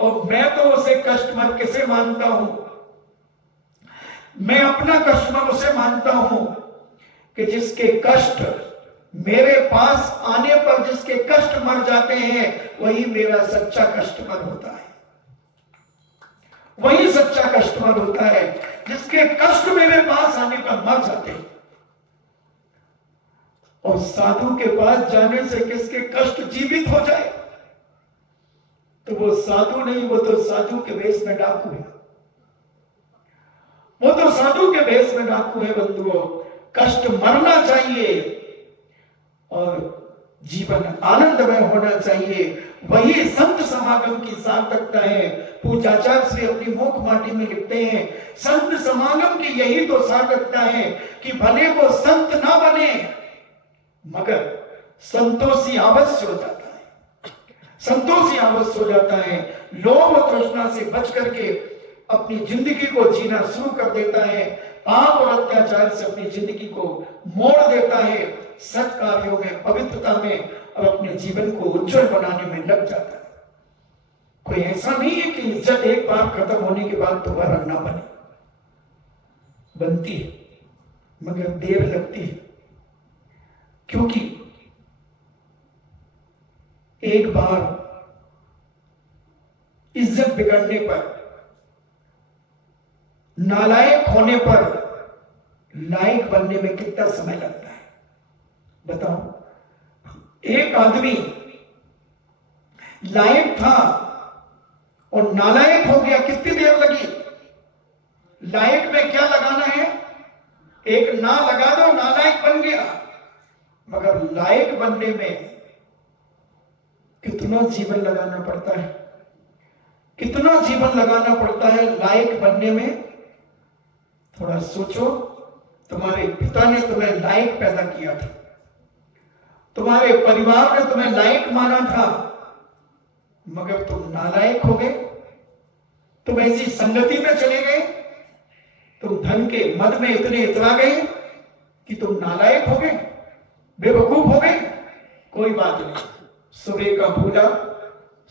और मैं तो उसे कस्टमर किसे मानता हूं? मैं अपना कस्टमर उसे मानता हूं कि जिसके कष्ट मेरे पास आने पर जिसके कष्ट मर जाते हैं, वही मेरा सच्चा कस्टमर होता है। वही सच्चा कस्टमर होता है जिसके कष्ट मेरे पास आने पर मर जाते हैं। और साधु के पास जाने से किसके कष्ट जीवित हो जाए तो वो साधु नहीं, वो तो साधु के वेश में डाकू है, वो तो साधु के वेश में डाकू है। बंधुओं, कष्ट मरना चाहिए और जीवन आनंदमय होना चाहिए। वही संत समागम की सार्थकता है। पूज्याचार्य श्री अपनी मुख माटी में लिखते हैं, संत समागम की यही तो सार्थकता है कि भले वो संत ना बने मगर संतोषी अवश्य हो जाता है, संतोषी अवश्य हो जाता है। लोभ और तृष्णा से बच करके अपनी जिंदगी को जीना शुरू कर देता है, पाप और अत्याचार से अपनी जिंदगी को मोड़ देता है, सत् कार्यों में, पवित्रता में, और अपने जीवन को उज्जवल बनाने में लग जाता है। कोई ऐसा नहीं है कि इज्जत एक बार खत्म होने के बाद दोबारा ना बने, बनती है मगर देर लगती है। क्योंकि एक बार इज्जत बिगड़ने पर, नालायक होने पर लायक बनने में कितना समय लगता है बताओ। एक आदमी लायक था और नालायक हो गया, कितनी देर लगी? लायक में क्या लगाना है? एक ना लगा दो, नालायक बन गया। मगर लायक बनने में कितना जीवन लगाना पड़ता है, कितना जीवन लगाना पड़ता है लायक बनने में। थोड़ा सोचो, तुम्हारे पिता ने तुम्हें लायक पैदा किया था, तुम्हारे परिवार ने तुम्हें लायक माना था, मगर तुम नालायक हो गए। तुम ऐसी संगति में चले गए, तुम धन के मद में इतने इतरा गए कि तुम नालायक हो गए, बेवकूफ हो गए। कोई बात नहीं, सुबह का भूला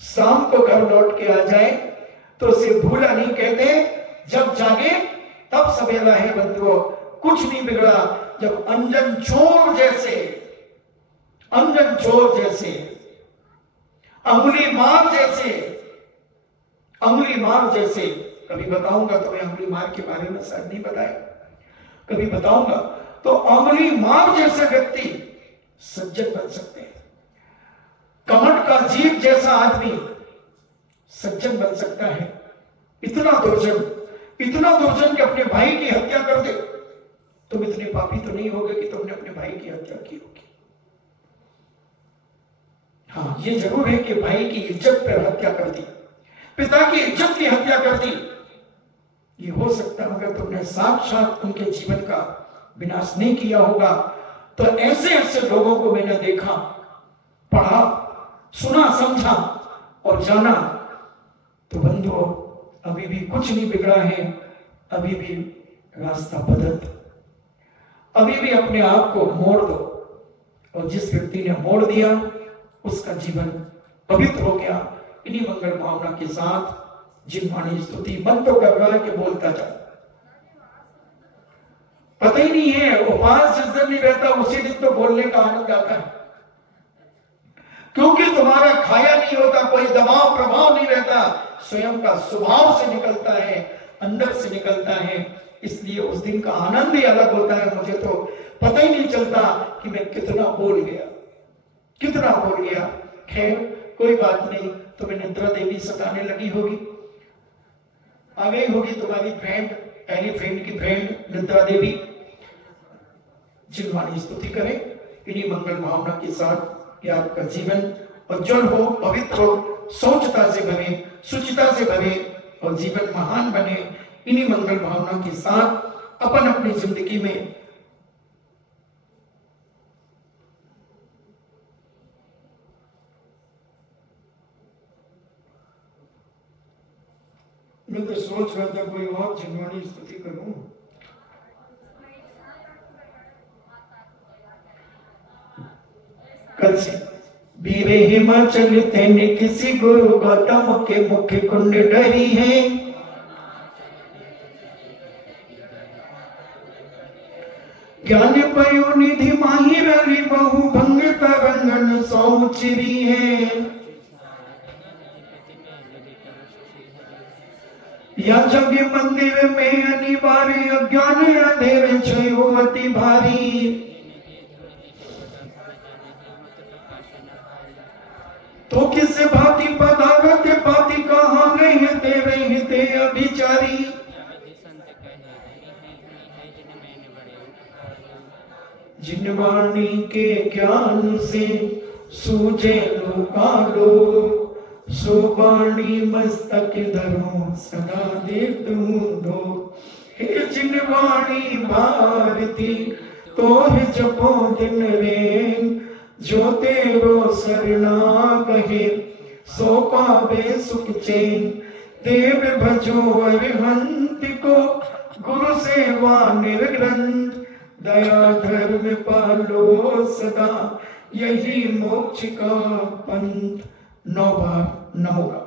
शाम को घर लौट के आ जाए तो उसे भूला नहीं कहते। जब जागे तब सवेरा है बंधुओं, कुछ नहीं बिगड़ा। जब अंजन चोर जैसे, अंजन चोर जैसे, अंगुली मार जैसे, अंगुली मार जैसे, कभी बताऊंगा तुम्हें अंगुली मार के बारे में, शायद नहीं बताया, कभी बताऊंगा। तो अंगुली मार जैसे व्यक्ति सज्जन बन सकते हैं। कमट का जीव जैसा आदमी सज्जन बन सकता है। इतना दुर्जन, इतना दुर्जन कि अपने भाई की हत्या कर दे। तुम इतने पापी तो नहीं होगे कि तुमने अपने भाई की हत्या की होगी। हाँ, ये जरूर है कि भाई की इज्जत पर हत्या कर दी, पिता की इज्जत की हत्या कर दी, ये हो सकता है। मगर तुमने साक्षात उनके जीवन का विनाश नहीं किया होगा। तो ऐसे ऐसे लोगों को मैंने देखा, पढ़ा, सुना, समझा और जाना। तो बंधुओं, अभी भी कुछ नहीं बिगड़ा है, अभी भी रास्ता बदल दो, अभी भी अपने आप को मोड़ दो। और जिस व्यक्ति ने मोड़ दिया उसका जीवन पवित्र हो गया। इन्हीं मंगल भावना के साथ जिनवाणी स्तुति मन तो कर रहा है कि बोलता जा, पता ही नहीं है। उपवास जिस दिन नहीं रहता उसी दिन तो बोलने का आनंद आता है, क्योंकि तुम्हारा खाया नहीं होता, कोई दबाव प्रभाव नहीं रहता, स्वयं का स्वभाव से निकलता है, अंदर से निकलता है। इसलिए उस दिन का आनंद ही अलग होता है। मुझे तो पता ही नहीं चलता कि मैं कितना बोल गया, कितना बोल गया। खैर कोई बात नहीं, तुम्हें निद्रा देवी सताने लगी होगी, आ गई होगी तुम्हारी फ्रेंड, पहली फ्रेंड की फ्रेंड निद्रा देवी। जिनवाणी स्तुति करें इन्हीं मंगल भावना के साथ कि आपका जीवन उज्जवल हो, पवित्र हो, सोचता से भरे, सुचिता से भरे और जीवन महान बने। इन्हीं मंगल भावना के साथ अपन अपनी जिंदगी में मैं तो सोच रहा था कोई और जिनवाणी स्तुति करूं। कल से वीरे हिमाचल तेने किसी गुरु गौतम के मुख्य कुंड डरी है। ज्ञान पयो निधि माही रली बहु भंग तरंगन सौ चिरी है। या जग मंदिर में अनिवार्य अज्ञान अंधेरे छयो अति भारी। तो किस भांति पदार्थ पाति कहाँ गए तेरे हिते अभिचारी। जिनवाणी के ज्ञान से सूझे लोकालो, सुबाणी मस्तक धरो सदा दीप्त दो। हे जिनवाणी भारती तो ही जपो दिन रे, जो तेरो सरना कहे सो पावे सुख चैन। देव भजो अरिहंत को, गुरु सेवा निर्ग्रंथ, दया धर्म पालो सदा, यही मोक्ष का पंथ। 9 बार न होगा।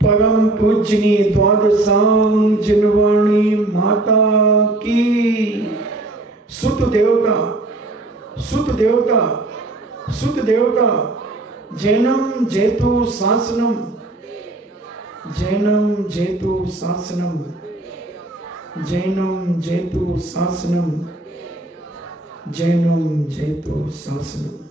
परम पूजनी द्वादशांग जिनवाणी माता की। सुत देवता, सुत देवता, सुत देवता, जैनम जेतु शासनम, जैनम जेतु शासनम, जैनम जेतु शासनम, जैनम जेतु शासनम।